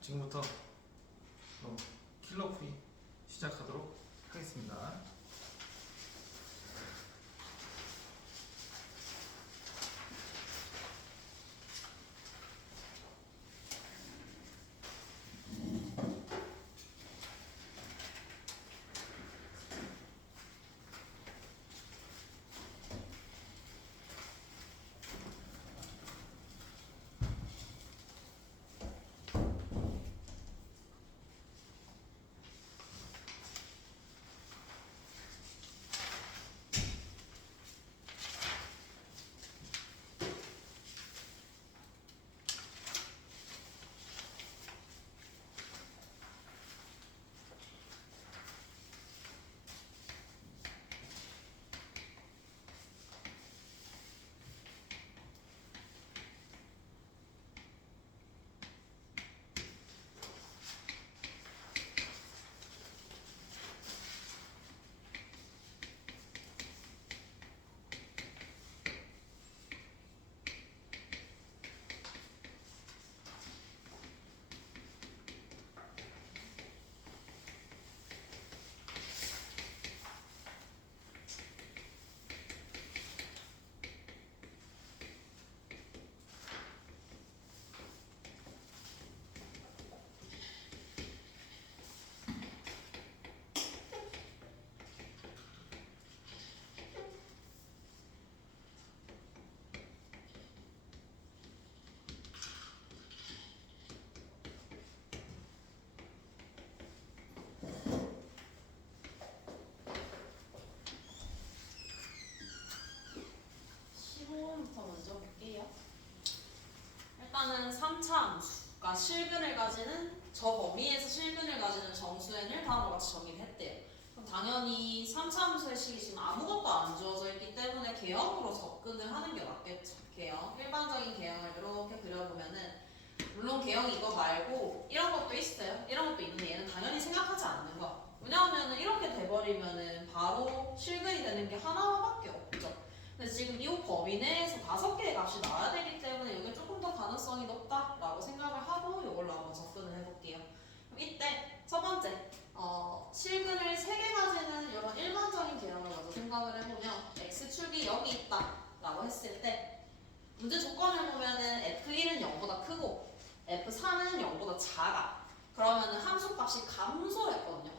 지금부터 킬러 풀이 시작하도록 하겠습니다. 먼저 볼게요. 일단은 3차 함수가 실근을 가지는 저 범위에서 실근을 가지는 정수n을 다음과 같이 정의를 했대요. 그럼 당연히 3차 함수의 식이 지금 아무것도 안 주어져 있기 때문에 개형으로 접근을 하는 게 맞겠죠. 개형, 일반적인 개형을 이렇게 그려보면은 물론 개형이 이거 말고 이런 것도 있어요. 이런 것도 있는데 얘는 당연히 생각하지 않는 거야. 왜냐하면 이렇게 돼버리면은 바로 실근이 되는 게 하나밖에 없죠. 근데 지금 이 범위 내에서 5개의 값이 나와야 되기 때문에 이게 조금 더 가능성이 높다라고 생각을 하고 이걸로 한번 접근을 해볼게요. 그럼 이때 첫 번째 실근을 3개 가지는 이런 일반적인 개형을 먼저 생각을 해보면 x축이 여기 있다라고 했을 때 문제 조건을 보면은 f1은 0보다 크고 f3은 0보다 작아. 그러면은 함수값이 감소했거든요.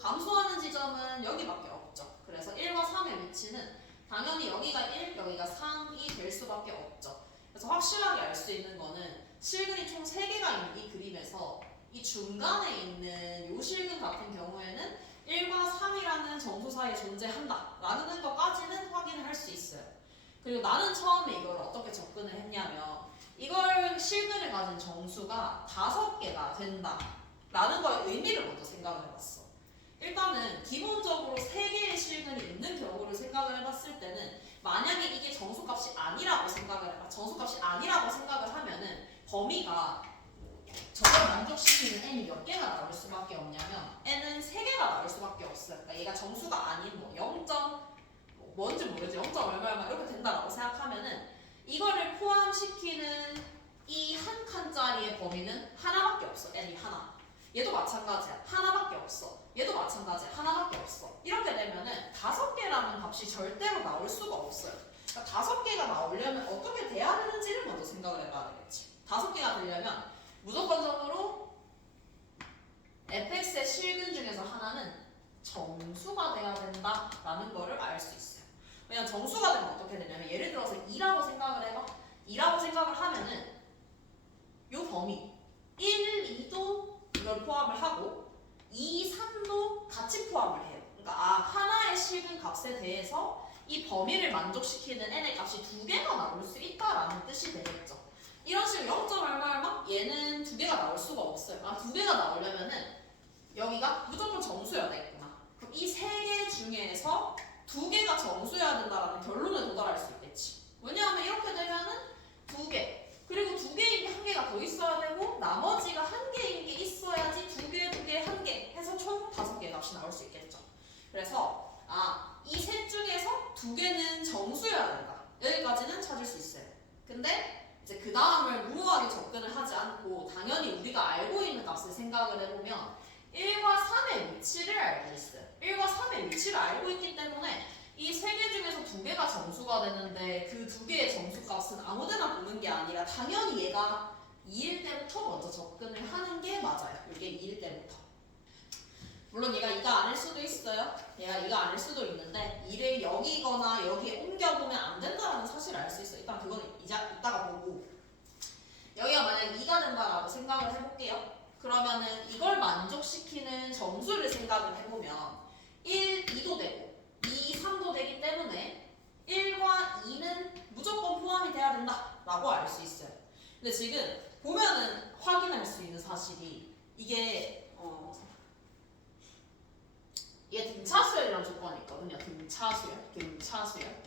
감소하는 지점은 여기밖에 없죠. 그래서 1과 3의 위치는 당연히 여기가 1, 여기가 3이 될 수밖에 없죠. 그래서 확실하게 알 수 있는 거는 실근이 총 3개가 있는 이 그림에서 이 중간에 있는 요 실근 같은 경우에는 1과 3이라는 정수 사이에 존재한다 라는 것까지는 확인을 할 수 있어요. 그리고 나는 처음에 이걸 어떻게 접근을 했냐면 이걸 실근을 가진 정수가 5개가 된다 라는 거의 의미를 먼저 생각을 해봤어. 일단은 기본적으로 3개의 실근이 있는 경우를 생각을 해봤을 때는 만약에 이게 정수값이 아니라고 생각을 해봐. 정수값이 아니라고 생각을 하면은 범위가 저걸 만족시키는 n이 몇 개가 나올 수밖에 없냐면 n은 3개가 나올 수밖에 없어요. 그러니까 얘가 정수가 아닌 뭐 0. 뭔지 모르지 0. 얼마 이렇게 된다라고 생각하면은 이거를 포함시키는 이 한 칸짜리의 범위는 하나밖에 없어. n이 하나. 얘도 마찬가지야. 하나밖에 없어. 얘도 마찬가지야. 하나밖에 없어. 이렇게 되면은 5개라는 값이 절대로 나올 수가 없어요. 그러니까 5개가 나오려면 어떻게 돼야 되는지를 먼저 생각을 해봐야 되겠지. 5개가 되려면 무조건적으로 fx의 실근 중에서 하나는 정수가 돼야 된다라는 거를 알 수 있어요. 왜냐면 정수가 되면 어떻게 되냐면 예를 들어서 2라고 생각을 해봐. 2라고 생각을 하면은 요 범위 1, 2도 이걸 포함을 하고 2, 3도 같이 포함을 해요. 그러니까 하나의 실근 값에 대해서 이 범위를 만족시키는 n의 값이 2개가 나올 수 있다라는 뜻이 되겠죠. 이런 식으로 0. 얼마 얘는 2개가 나올 수가 없어요. 2개가 나오려면은 여기가 무조건 정수여야 되겠구나. 그럼 이 3개 중에서 2개가 정수여야 된다라는 결론에 도달할 수 있겠지. 왜냐하면 이렇게 되면은 2개 그리고 2개인 게 1개가 더 있어야 되고 나머지가 1개인 게 있어야지 2개, 2개, 1개 해서 총 5개의 값이 나올 수 있겠죠. 그래서 이 셋 중에서 2개는 정수여야 된다. 여기까지는 찾을 수 있어요. 근데 이제 그 다음을 무모하게 접근을 하지 않고 당연히 우리가 알고 있는 값을 생각을 해보면 1과 3의 위치를 알고 있어요. 1과 3의 위치를 알고 있기 때문에 이 세 개 중에서 두 개가 정수가 되는데 그 두 개의 정수값은 아무데나 보는 게 아니라 당연히 얘가 2일 때부터 먼저 접근을 하는 게 맞아요. 이게 2일 때부터. 물론 얘가 2가 아닐 수도 있어요. 얘가 2가 아닐 수도 있는데 2를 여기거나 여기에 옮겨보면 안 된다는 사실을 알 수 있어요. 일단 그거는 이따가 보고 여기가 만약 2가 된다라고 생각을 해볼게요. 그러면은 이걸 만족시키는 정수를 생각을 해보면 1, 2도 되고 2, 3도 되기 때문에 1과 2는 무조건 포함이 돼야 된다라고 알 수 있어요. 근데 지금 보면은 확인할 수 있는 사실이 이게 등차수열이라는 조건이 있거든요. 등차수열.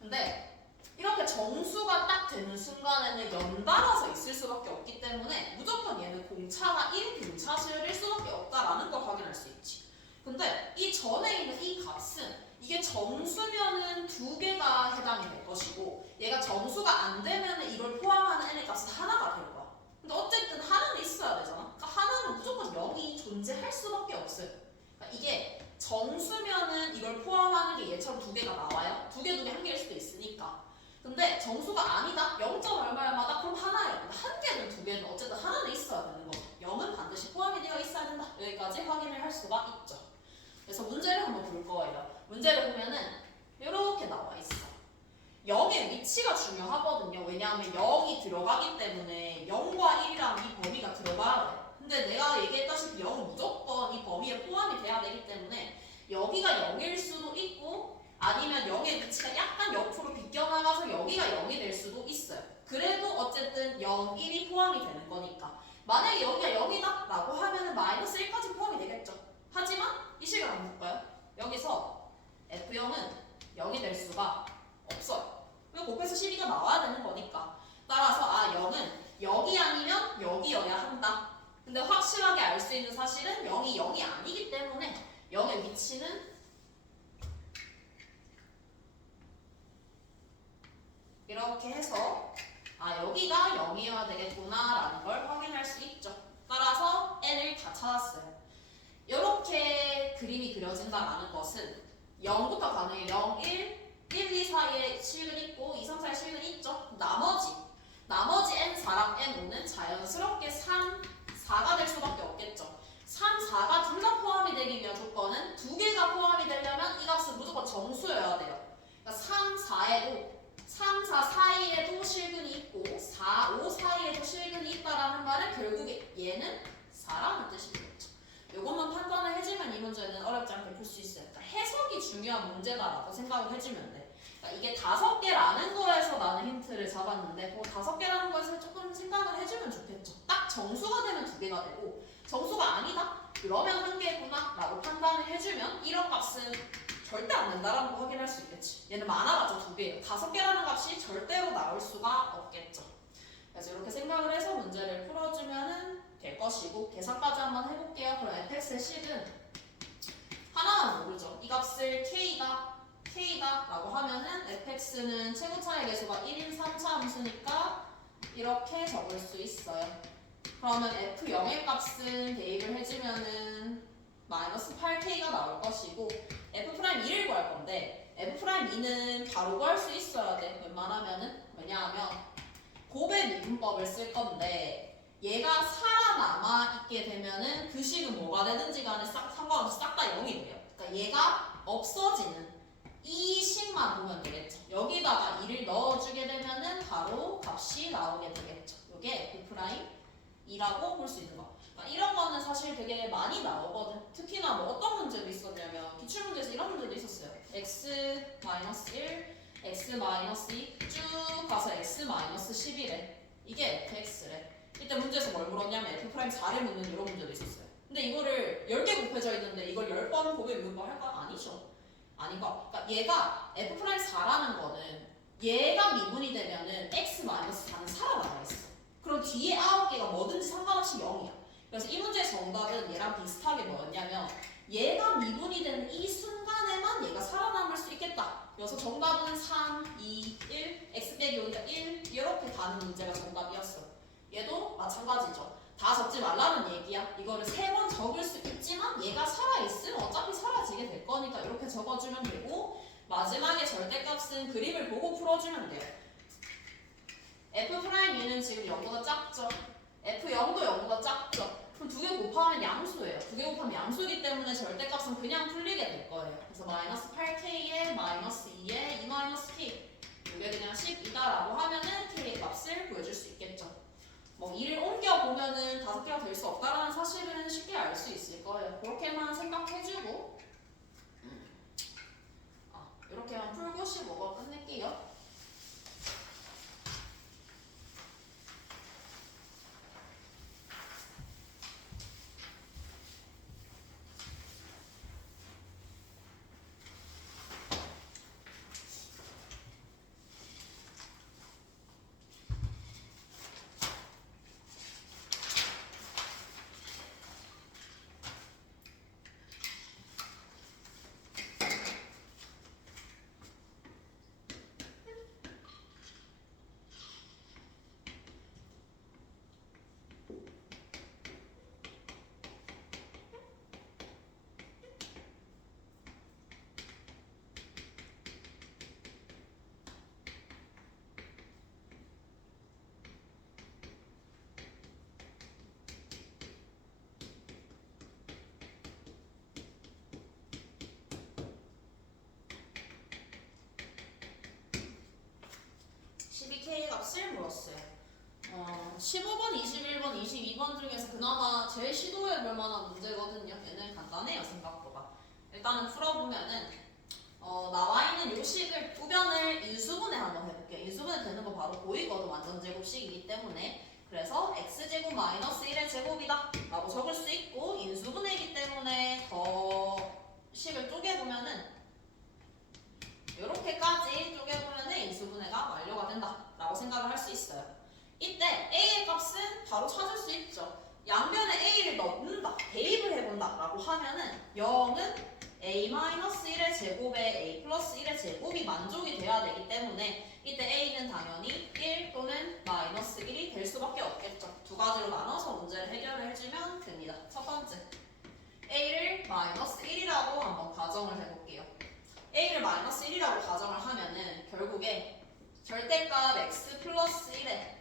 근데 이렇게 정수가 딱 되는 순간에는 연달아서 있을 수밖에 없기 때문에 무조건 얘는 공차가 1 등차수열일 수밖에 없다라는 걸 확인할 수 있지. 근데 이 전에 있는 이 값은 이게 정수면은 두 개가 해당이 될 것이고 얘가 정수가 안 되면은 이걸 포함하는 n의 값은 하나가 될 거야. 근데 어쨌든 하나는 있어야 되잖아. 그러니까 하나는 무조건 0이 존재할 수밖에 없어요. 그러니까 이게 정수면은 이걸 포함하는 게 얘처럼 두 개가 나와요. 두 개 한 개일 수도 있으니까. 근데 정수가 아니다. 0. 얼마마다 그럼 하나예요. 한 개든 두 개든 어쨌든 하나는 있어야 되는 거죠. 0은 반드시 포함이 되어 있어야 된다. 여기까지 확인을 할 수가 있죠. 그래서 문제를 한번 볼 거예요. 문제를 보면은 이렇게 나와 있어. 0의 위치가 중요하거든요. 왜냐하면 0이 들어가기 때문에 0과 1이라는 이 범위가 들어가야 돼. 근데 내가 얘기했다시피 0은 무조건 이 범위에 포함이 돼야 되기 때문에 여기가 0일 수도 있고 아니면 0의 위치가 약간 옆으로 비껴나가서 여기가 0이 될 수도 있어요. 그래도 어쨌든 0, 1이 포함이 되는 거니까 만약에 여기가 0이다 라고 하면은 마이너스 1까지 포함이 되겠죠. 하지만 이 식을 한번 볼까요? 여기서 F0은 0이 될 수가 없어요. 왜 곱해서 12가 나와야 되는 거니까. 따라서 0은 여기 아니면 여기여야 한다. 근데 확실하게 알 수 있는 사실은 0이 0이 아니기 때문에 0의 위치는 이렇게 해서 여기가 0이어야 되겠구나 라는 걸 확인할 수 있죠. 따라서 n을 다 찾았어요. 이렇게 그림이 그려진다라는 것은 0부터 가능해 0, 1, 2 사이에 실근 있고 2, 3 사이에 실근 있죠. 나머지 n4랑 n5는 자연스럽게 3, 4가 될 수밖에 없겠죠. 3, 4가 둘 다 포함이 되기 위한 조건은 두 개가 포함이 되려면 이 값은 무조건 정수여야 돼요. 그러니까 3, 4 사이에도 실근이 있고 4, 5 사이에도 실근이 있다라는 말은 결국에 얘는 4라는 뜻이겠죠. 이것만 판단을 해주면 이 문제는 어렵지 않게 풀 수 있어요. 그러니까 해석이 중요한 문제다라고 생각을 해주면 돼. 그러니까 이게 5개라는 거에서 나는 힌트를 잡았는데 그 5개라는 거에서 조금 생각을 해주면 좋겠죠. 딱 정수가 되면 2개가 되고 정수가 아니다? 그러면 1개구나 라고 판단을 해주면 이런 값은 절대 안 된다라는 거 확인할 수 있겠지. 얘는 많아봤자 2개예요. 5개라는 값이 절대로 나올 수가 없겠죠. 그래서 이렇게 생각을 해서 문제를 풀어주면 될 것이고 계산까지 한번 해볼게요. 그럼 fx의 식은 하나만 모르죠. 이 값을 k다 라고 하면은 fx는 최고차의 계수가 1인 3차 함수니까 이렇게 적을 수 있어요. 그러면 f0의 값은 대입을 해주면은 마이너스 8k가 나올 것이고 f'2를 구할 건데 f'2는 바로 구할 수 있어야 돼. 웬만하면은. 왜냐하면 곱의 미분법을 쓸 건데 얘가 살아남아 있게 되면은 그 식은 뭐가 되든지 간에 상관없이 싹 다 0이 돼요. 그러니까 얘가 없어지는 이 식만 보면 되겠죠. 여기다가 2를 넣어주게 되면은 바로 값이 나오게 되겠죠. 이게 f'2라고 볼 수 있는 거. 그러니까 이런 거는 사실 되게 많이 나오거든. 특히나 뭐 어떤 문제도 있었냐면 기출문제에서 이런 문제도 있었어요. x-1, x-2 쭉 가서 x-11에 이게 fx래. 이때 문제에서 뭘 물었냐면 f'4를 묻는 이런 문제도 있었어요. 근데 이거를 10개 곱해져 있는데 이걸 10번 곱해 미분법 할까? 아니죠. 아닌 거. 그러니까 얘가 f'4라는 거는 얘가 미분이 되면은 x-4는 살아남아 있어. 그럼 뒤에 9개가 뭐든지 상관없이 0이야. 그래서 이 문제의 정답은 얘랑 비슷하게 뭐였냐면 얘가 미분이 되는 이 순간에만 얘가 살아남을 수 있겠다. 그래서 정답은 3, 2, 1, x 빼기 5니까 1 이렇게 다 가는 문제가 정답이었어. 얘도 마찬가지죠. 다 적지 말라는 얘기야. 이거를 3번 적을 수 있지만 얘가 살아있으면 어차피 사라지게 될 거니까 이렇게 적어주면 되고, 마지막에 절대값은 그림을 보고 풀어주면 돼요. F'U는 지금 0보다 작죠. F0도 0보다 작죠. 그럼 2개 곱하면 양수예요. 2개 곱하면 양수이기 때문에 절대값은 그냥 풀리게 될 거예요. 그래서 마이너스 8K에 마이너스 2에 2 마이너스 K, 이게 그냥 10이다라고 하면은 K의 값을 구해줄 수 있겠죠. 뭐 2를 옮겨보면은 5개가 될 수 없다라는 사실은 쉽게 알 수 있을 거예요. 그렇게만 생각해주고 이렇게만 풀고 15번 끝낼게요. K 값을 물었어요. 15번, 21번, 22번 중에서 그나마 제일 시도해볼 만한 문제거든요. 얘는 간단해요, 생각보다. 일단은 풀어보면은 나와 있는 요식을 우변을 인수분해 한번 해볼게요. 인수분해 되는 거 바로 보이거든, 완전 제곱식이기 때문에. 그래서 x제곱 마이너스 1의 제곱이다 라고 적을 수 있고, 인수분해이기 때문에 더 식을 쪼개보면은 이렇게까지 쪼개보면은 인수분해가 완료가 된다 라고 생각을 할 수 있어요. 이때 A의 값은 바로 찾을 수 있죠. 양변에 A를 넣는다, 대입을 해본다 라고 하면은 0은 A-1의 제곱에 A 플러스 1의 제곱이 만족이 돼야 되기 때문에 이때 A는 당연히 1 또는 마이너스 1이 될 수밖에 없겠죠. 두 가지로 나눠서 문제를 해결을 해주면 됩니다. 첫 번째, A를 마이너스 1이라고 한번 가정을 해볼게요. A를 마이너스 1이라고 가정을 하면은 결국에 절대값 x 플러스 1에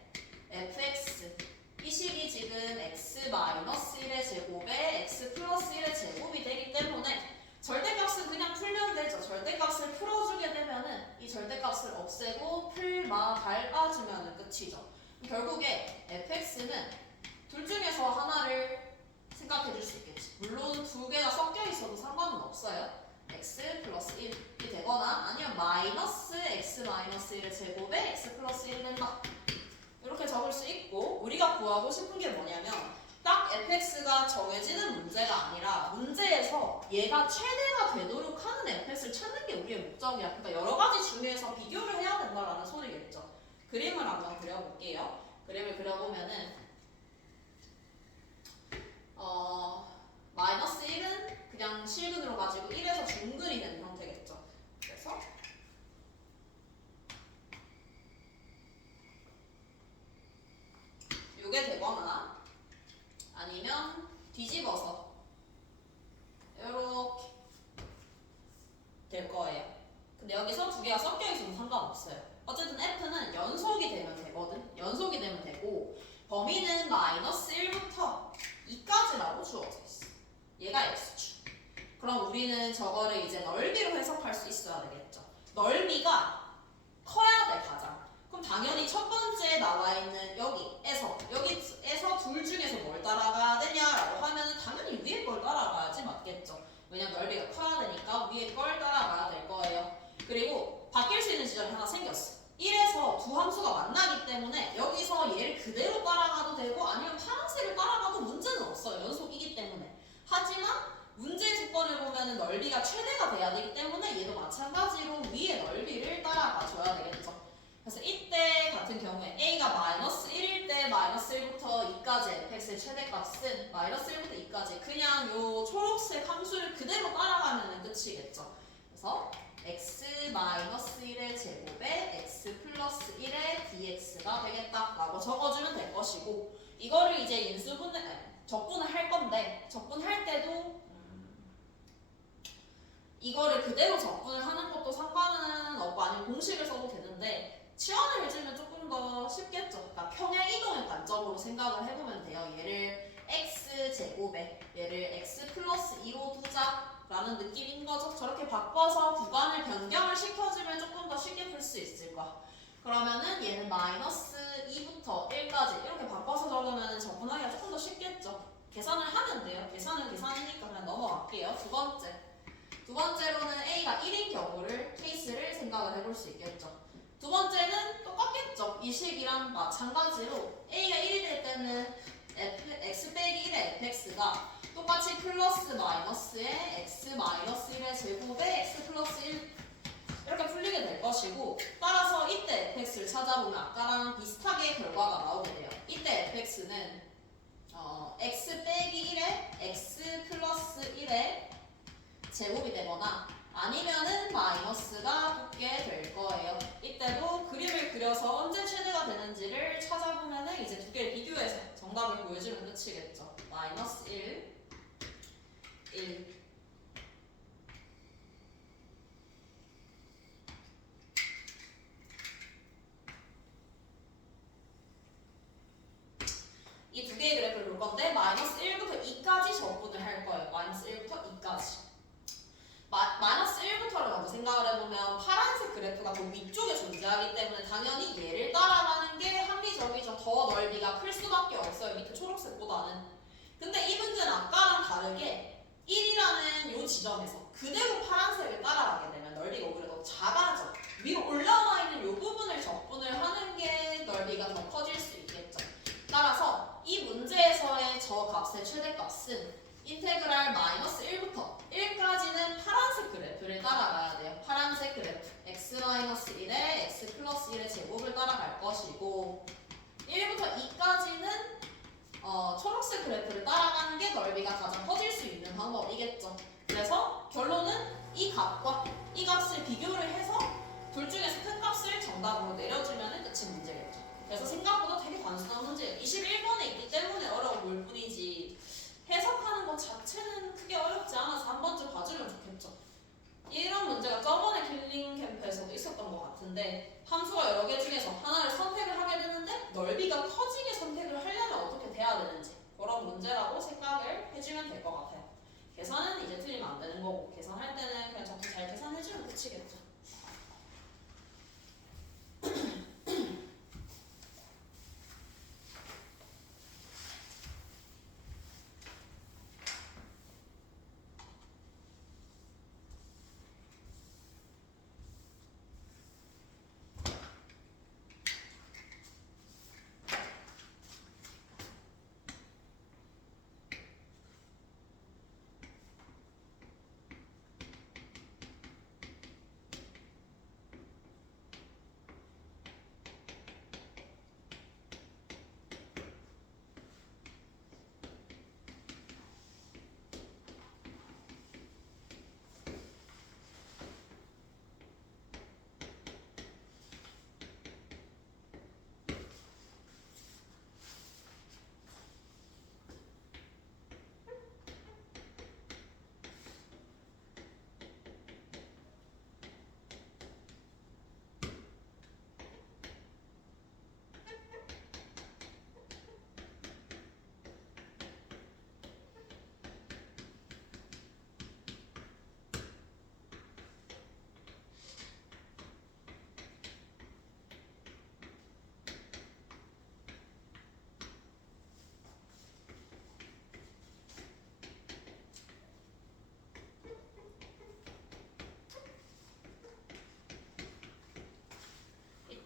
fx, 이 식이 지금 x 마이너스 1의 제곱에 x 플러스 1의 제곱이 되기 때문에 절대값은 그냥 풀면 되죠. 절대값을 풀어주게 되면은 이 절대값을 없애고 밟아주면 끝이죠. 결국에 fx는 둘 중에서 하나를 생각해 줄 수 있겠지. 물론 두 개가 섞여 있어도 상관은 없어요. x 플러스 1이 되거나 아니면 마이너스 x 마이너스 1의 제곱에 x 플러스 1이 된다. 이렇게 적을 수 있고, 우리가 구하고 싶은 게 뭐냐면 딱 fx가 정해지는 문제가 아니라 문제에서 얘가 최대가 되도록 하는 fx를 찾는 게 우리의 목적이야. 그러니까 여러 가지 중에서 비교를 해야 된다라는 소리겠죠. 그림을 한번 그려볼게요. 그림을 그려보면은 마이너스 1은 그냥 실근으로 가지고 1에서 중근이 되는 형태겠죠. 그래서 이게 되거나 아니면 뒤집어서 이렇게 될 거예요. 근데 여기서 두 개가 섞여 있어도 상관없어요. 어쨌든 F는 연속이 되면 되거든. 연속이 되면 되고, 범위는 마이너스 1부터 2까지라고 주어져 있어. 얘가 x축. 그럼 우리는 저거를 이제 넓이로 해석할 수 있어야 되겠죠. 넓이가 커야 돼, 가장. 그럼 당연히 첫 번째에 나와 있는 여기에서 둘 중에서 뭘 따라가야 되냐라고 하면은 당연히 위에 걸 따라가야지 맞겠죠. 왜냐면 넓이가 커야 되니까 위에 걸 따라가야 될 거예요. 그리고 바뀔 수 있는 지점이 하나 생겼어. 1에서 두 함수가 만나기 때문에 여기서 얘를 그대로 따라가도 되고 아니면 파란색을 따라가도 문제는 없어요. 연속이기 때문에. 하지만 문제 조건을 보면은 넓이가 최대가 돼야 되기 때문에 얘도 마찬가지로 위의 넓이를 따라가 줘야 되겠죠. 그래서 이때 같은 경우에 A가 마이너스 1일 때 마이너스 1부터 2까지 fx의 최대값은 마이너스 1부터 2까지 그냥 요 초록색 함수를 그대로 따라가면 끝이겠죠. 그래서 x 마이너스 1의 제곱에 x 플러스 1의 dx가 되겠다라고 적어주면 될 것이고 이거를 이제 인수분해 적분을 할 건데 적분할 때도 이거를 그대로 적분을 하는 것도 상관은 없고 아니면 공식을 써도 되는데 치환을 해주면 조금 더 쉽겠죠. 그러니까 평행 이동의 관점으로 생각을 해보면 돼요. 얘를 x 제곱에 얘를 x 플러스 2로 두자라는 느낌인 거죠. 저렇게 바꿔서 구간을 변경을 시켜주면 조금 더 쉽게 풀 수 있을 거야. 그러면은 얘는 마이너스 2부터 1까지 이렇게 바꿔서 적으면 적분하기가 조금 더 쉽겠죠. 계산을 하면 돼요. 계산은 계산이니까 그냥 넘어갈게요. 두 번째로는 A가 1인 경우를 케이스를 생각을 해볼 수 있겠죠. 두 번째는 똑같겠죠. 이 식이랑 마찬가지로 A가 1이 될 때는 x 빼기 1의 fx가 똑같이 플러스 마이너스의 x 마이너스 1의 제곱에 x 플러스 1 이렇게 풀리게 될 것이고 따라서 이때 fx를 찾아보면 아까랑 비슷하게 결과가 나오게 돼요. 이때 fx는 x 빼기 1의 x 플러스 1의 제곱이 되거나 아니면은 마이너스가 붙게 될 거예요. 이때도 그림을 그려서 언제 최대가 되는지를 찾아보면은 이제 두 개를 비교해서 정답을 보여주면 끝이겠죠. 마이너스 1, 1. 이 두 개의 그래프를 볼 건데 마이너스 1부터 2까지 적분을 할 거예요. 마이너스 1부터 2까지. 마이너스 1부터를 먼저 생각을 해보면 파란색 그래프가 그 위쪽에 존재하기 때문에 당연히 얘를 따라가는 게 합리적이죠. 더 넓이가 클 수밖에 없어요. 밑에 초록색보다는. 근데 이 문제는 아까랑 다르게 1이라는 요 지점에서 그대로 파란색을 따라가게 되면 넓이가 오히려 더 작아져. 위로 올라와 있는 요 부분을 적분을 하는 게 넓이가 더 커질 수 있겠죠. 따라서 이 문제에서의 저 값의 최대값은 인테그랄 마이너스 1부터 1까지는 파란색 그래프를 따라가야 돼요. 파란색 그래프 x-1의 x 플러스 1의 제곱을 따라갈 것이고 1부터 2까지는 초록색 그래프를 따라가는 게 넓이가 가장 커질 수 있는 방법이겠죠. 그래서 결론은 이 값과 이 값을 비교를 해서 둘 중에서 큰 값을 정답으로 내려주면 끝인 문제겠죠. 그래서 생각보다 되게 단순한 문제예요. 21번에 있기 때문에 어려울 뿐이지 해석하는 것 자체는 크게 어렵지 않아서 한 번쯤 봐주면 좋겠죠. 이런 문제가 저번에 킬링 캠프에서도 있었던 것 같은데 함수가 여러 개 중에서 하나를 선택을 하게 되는데 넓이가 커지게 선택을 하려면 어떻게 돼야 되는지 그런 문제라고 생각을 해주면 될 것 같아요. 계산은 이제 틀리면 안 되는 거고 계산할 때는 그냥 적게 잘 계산해주면 끝이겠죠.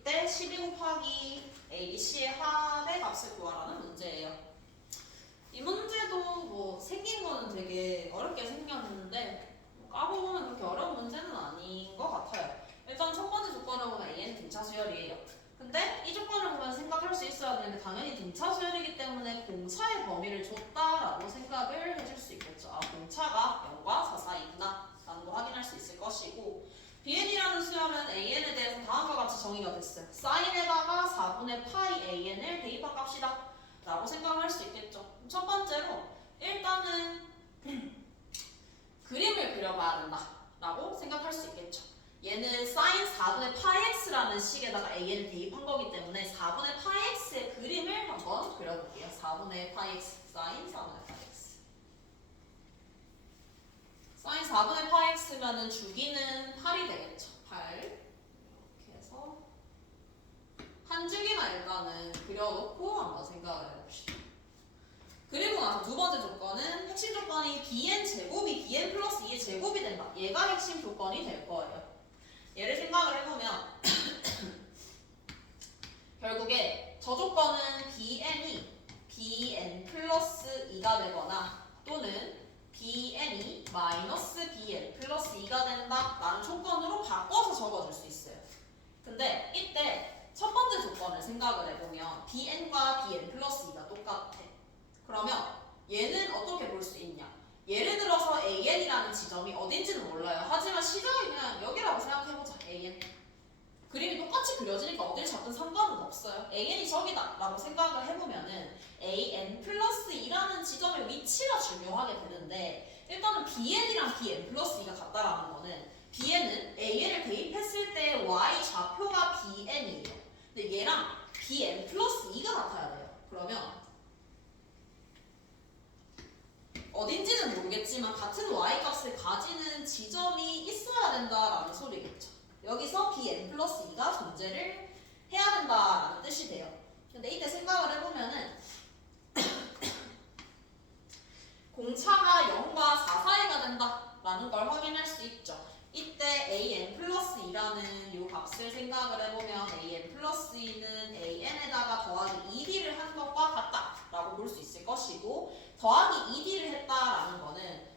때 12 곱하기 ABC의 합의 값을 구하라는 문제예요. 이 문제도 뭐 생긴 거는 되게 어렵게 생겼는데 까보면 그렇게 어려운 문제는 아닌 것 같아요. 일단 첫 번째 조건을 보면 A는 등차 수열이에요. 근데 이 조건을 보면 생각할 수 있어야 되는데 당연히 등차 수열이기 때문에 공차의 범위를 줬다라고 생각을 해줄 수 있겠죠. 아 공차가 0과 4 사이구나 라는 거 확인할 수 있을 것이고 bn이라는 수열은 an에 대해서 다음과 같이 정의가 됐어요. 사인에다가 4분의 파이 an을 대입한 값이다 라고 생각을 할 수 있겠죠. 첫 번째로 일단은 그림을 그려봐야 된다 라고 생각할 수 있겠죠. 얘는 sin 4분의 파이 x라는 식에다가 an을 대입한 거기 때문에 4분의 파이 x의 그림을 한번 그려볼게요. 4분의 파이 x, sin 4분의 파이 x. sin 4분의 파이 x면은 주기는 8이 되겠죠. 8. 이렇게 해서 한 줄기만 일단은 그려놓고 한번 생각을 해봅시다. 그리고 나서 두 번째 조건은 핵심 조건이 bn 제곱이 bn 플러스 2의 제곱이 된다. 얘가 핵심 조건이 될 거예요. 얘를 생각을 해보면 결국에 저 조건은 bn이 bn 플러스 2가 되거나 또는 bn이 마이너스 bn 플러스 2가 된다 라는 조건으로 바꿔서 적어줄 수 있어요. 근데 이때 첫 번째 조건을 생각을 해보면 bn과 bn 플러스 2가 똑같아. 그러면 얘는 어떻게 볼 수 있냐? 예를 들어서 an이라는 지점이 어딘지는 몰라요. 하지만 시작이 그냥 여기라고 생각해보자. an. 그림이 똑같이 그려지니까 어딜 잡든 상관은 없어요. an이 저기다 라고 생각을 해보면은 an 플러스 2라는 지점의 위치가 중요하게 되는데 일단은 bn이랑 bn 플러스 2가 같다라는 거는 bn은 an을 대입했을 때 y 좌표가 bn이에요. 근데 얘랑 bn 플러스 2가 같아야 돼요. 그러면 어딘지는 모르겠지만 같은 y 값을 가지는 지점이 있어야 된다라는 소리겠죠. 여기서 bn 플러스 2가 존재를 해야 된다라는 뜻이 돼요. 근데 이때 생각을 해보면은 공차가 0과 4 사이가 된다라는 걸 확인할 수 있죠. 이때 an 플러스 2라는 이 값을 생각을 해보면 an 플러스 2는 an에다가 더하기 2d를 한 것과 같다라고 볼 수 있을 것이고 더하기 2d를 했다라는 거는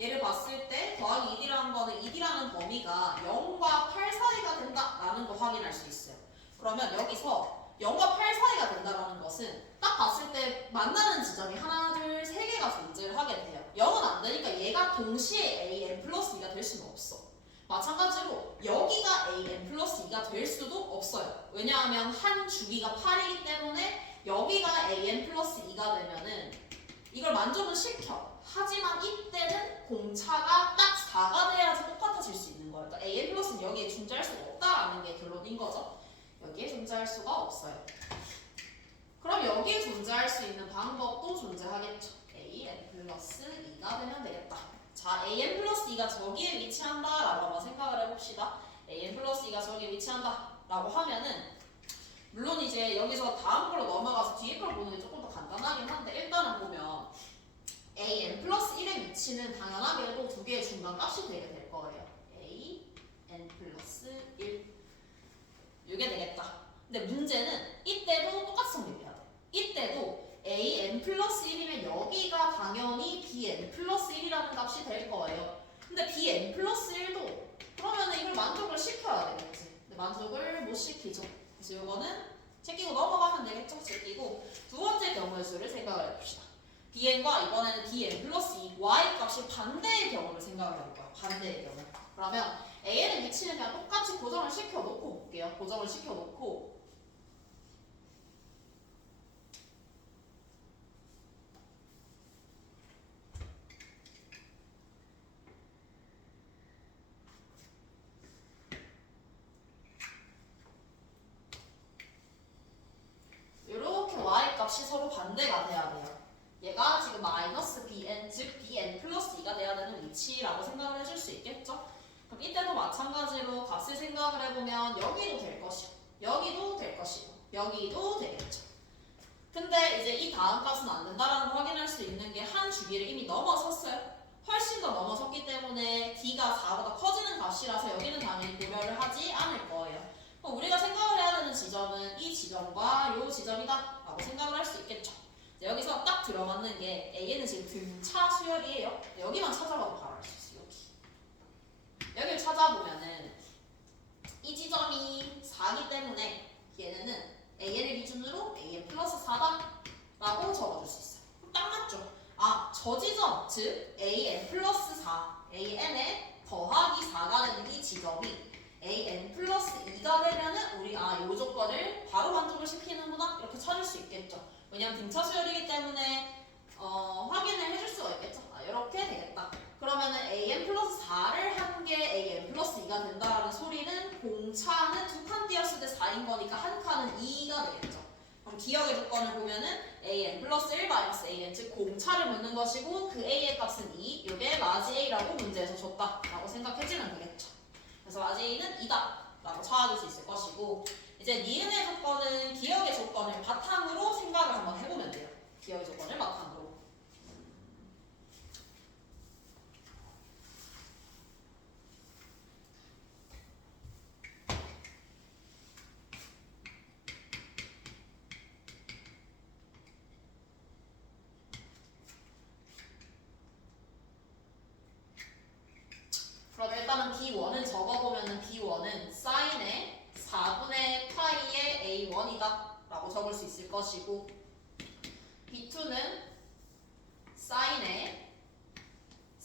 얘를 봤을 때 더하기 2d라는 거는 2d라는 범위가 0과 8 사이가 된다라는 거 확인할 수 있어요. 그러면 여기서 0과 8 사이가 된다라는 것은 딱 봤을 때 만나는 지점이 하나, 둘, 세 개가 존재를 하게 돼요. 0은 안 되니까 얘가 동시에 an 플러스 2가 될 수는 없어. 마찬가지로 여기가 an 플러스 2가 될 수도 없어요. 왜냐하면 한 주기가 8이기 때문에 여기가 an 플러스 2가 되면은 이걸 만족은 시켜. 하지만 이때는 공차가 딱 4가 돼야지 똑같아질 수 있는 거예요. 그러니까 an 플러스는 여기에 존재할 수가 없다라는 게 결론인 거죠. 여기에 존재할 수가 없어요. 그럼 여기에 존재할 수 있는 방법도 존재하겠죠. an 플러스 2가 되면 되겠다. 자, an 플러스 2가 저기에 위치한다라고 한번 생각을 해봅시다. an 플러스 2가 저기에 위치한다라고 하면은 물론 이제 여기서 다음 걸로 넘어가서 뒤에 걸 보는 게 조금 더 간단하긴 한데 일단은 보면 an 플러스 1의 위치는 당연하게도 두 개의 중간 값이 되게 될 거예요. an 플러스 1 이게 되겠다. 근데 문제는 이때도 똑같이 성립해야 돼. 이때도 an 플러스 1이면 여기가 당연히 bn 플러스 1이라는 값이 될 거예요. 근데 bn 플러스 1도 그러면 이걸 만족을 시켜야 되겠지. 근데 만족을 못 시키죠. 그래서 이거는 제끼고 넘어가면 되겠죠. 제끼고 두 번째 경우의 수를 생각을 해봅시다. bn과 이번에는 bn 플러스 2 y 값이 반대의 경우를 생각을 해볼까요? 반대의 경우. 그러면 an의 위치는 그냥 똑같이 고정을 시켜놓고 볼게요. 고정을 시켜놓고 이렇게 y 값이 서로 반대가 돼야 돼요. 얘가 지금 마이너스 bn, 즉 bn 플러스 2가 돼야 되는 위치라고 생각을 해줄 수 있겠죠? 그럼 이때도 마찬가지로 값을 생각을 해보면 여기도 될 것이고 여기도 될 것이고 여기도 되겠죠. 근데 이제 이 다음 값은 안 된다라는 걸 확인할 수 있는 게 한 주기를 이미 넘어섰어요. 훨씬 더 넘어섰기 때문에 d가 4보다 커지는 값이라서 여기는 당연히 고려를 하지 않을 거예요. 그럼 우리가 생각을 해야 되는 지점은 이 지점과 이 지점이다 라고 생각을 할 수 있겠죠. 여기서 딱 들어맞는 게 A는 지금 등차 수열이에요. 여기만 찾아봐도 바로 알 수 있어요. 여기를 찾아보면은 이 지점이 4기 때문에 얘네는 AN을 기준으로 AN 플러스 4다 라고 적어줄 수 있어요. 그럼 딱 맞죠? 아, 저 지점, 즉 AN 플러스 4, AN의 더하기 4가 되는 이 지점이 an 플러스 2가 되면은 우리 요 조건을 바로 만족을 시키는구나 이렇게 찾을 수 있겠죠. 왜냐면 등차 수열이기 때문에 확인을 해줄 수가 있겠죠. 이렇게 되겠다. 그러면은 an 플러스 4를 한 게 an 플러스 2가 된다라는 소리는 공차는 두 칸 띄었을 때 4인 거니까 한 칸은 2가 되겠죠. 그럼 기억의 조건을 보면은 an 플러스 1 마이너스 an 즉 공차를 묻는 것이고 그 a의 값은 2 이게 라지 a라고 문제에서 줬다라고 생각해주면 되겠죠. 그래서 라지 a는 2다 라고 찾아줄 수 있을 것이고 이제 니은의 조건은 기억의 조건을 바탕으로 생각을 한번 해보면 돼요. 기억의 조건을 바탕으로. 그럼 일단은 B1은 적어보면은 B1은 사인의 4분의 파이의 A1이다 라고 적을 수 있을 것이고 B2는 사인의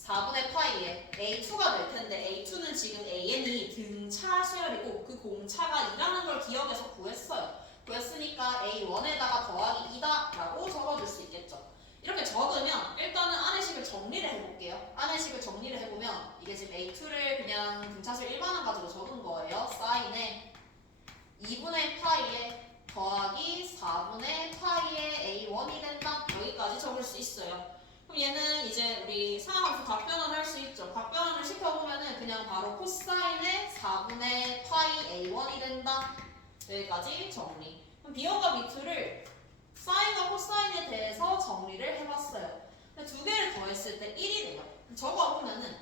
4분의 파이의 A2가 될 텐데 A2는 지금 AN이 등차 수열이고 그 공차가 2라는 걸 기억해서 구했어요. 구했으니까 A1에다가 더하기 2다 라고 적어줄 수 있겠죠. 이렇게 적으면 일단은 안의식을 정리를 해볼게요. 안의식을 정리를 해보면 이게 지금 A2를 그냥 등차수 일반항 가지고 적은 거예요. 사인에 2분의 파이에 더하기 4분의 파이의 A1이 된다. 여기까지 적을 수 있어요. 그럼 얘는 이제 우리 상하함수 각변환 할 수 있죠. 각변환을 시켜보면은 그냥 바로 코사인의 4분의 파이 A1이 된다. 여기까지 정리. 그럼 B1과 B2를 사인과 코사인에 대해서 정리를 해봤어요. 두 개를 더했을 때 1이 돼요. 적어보면은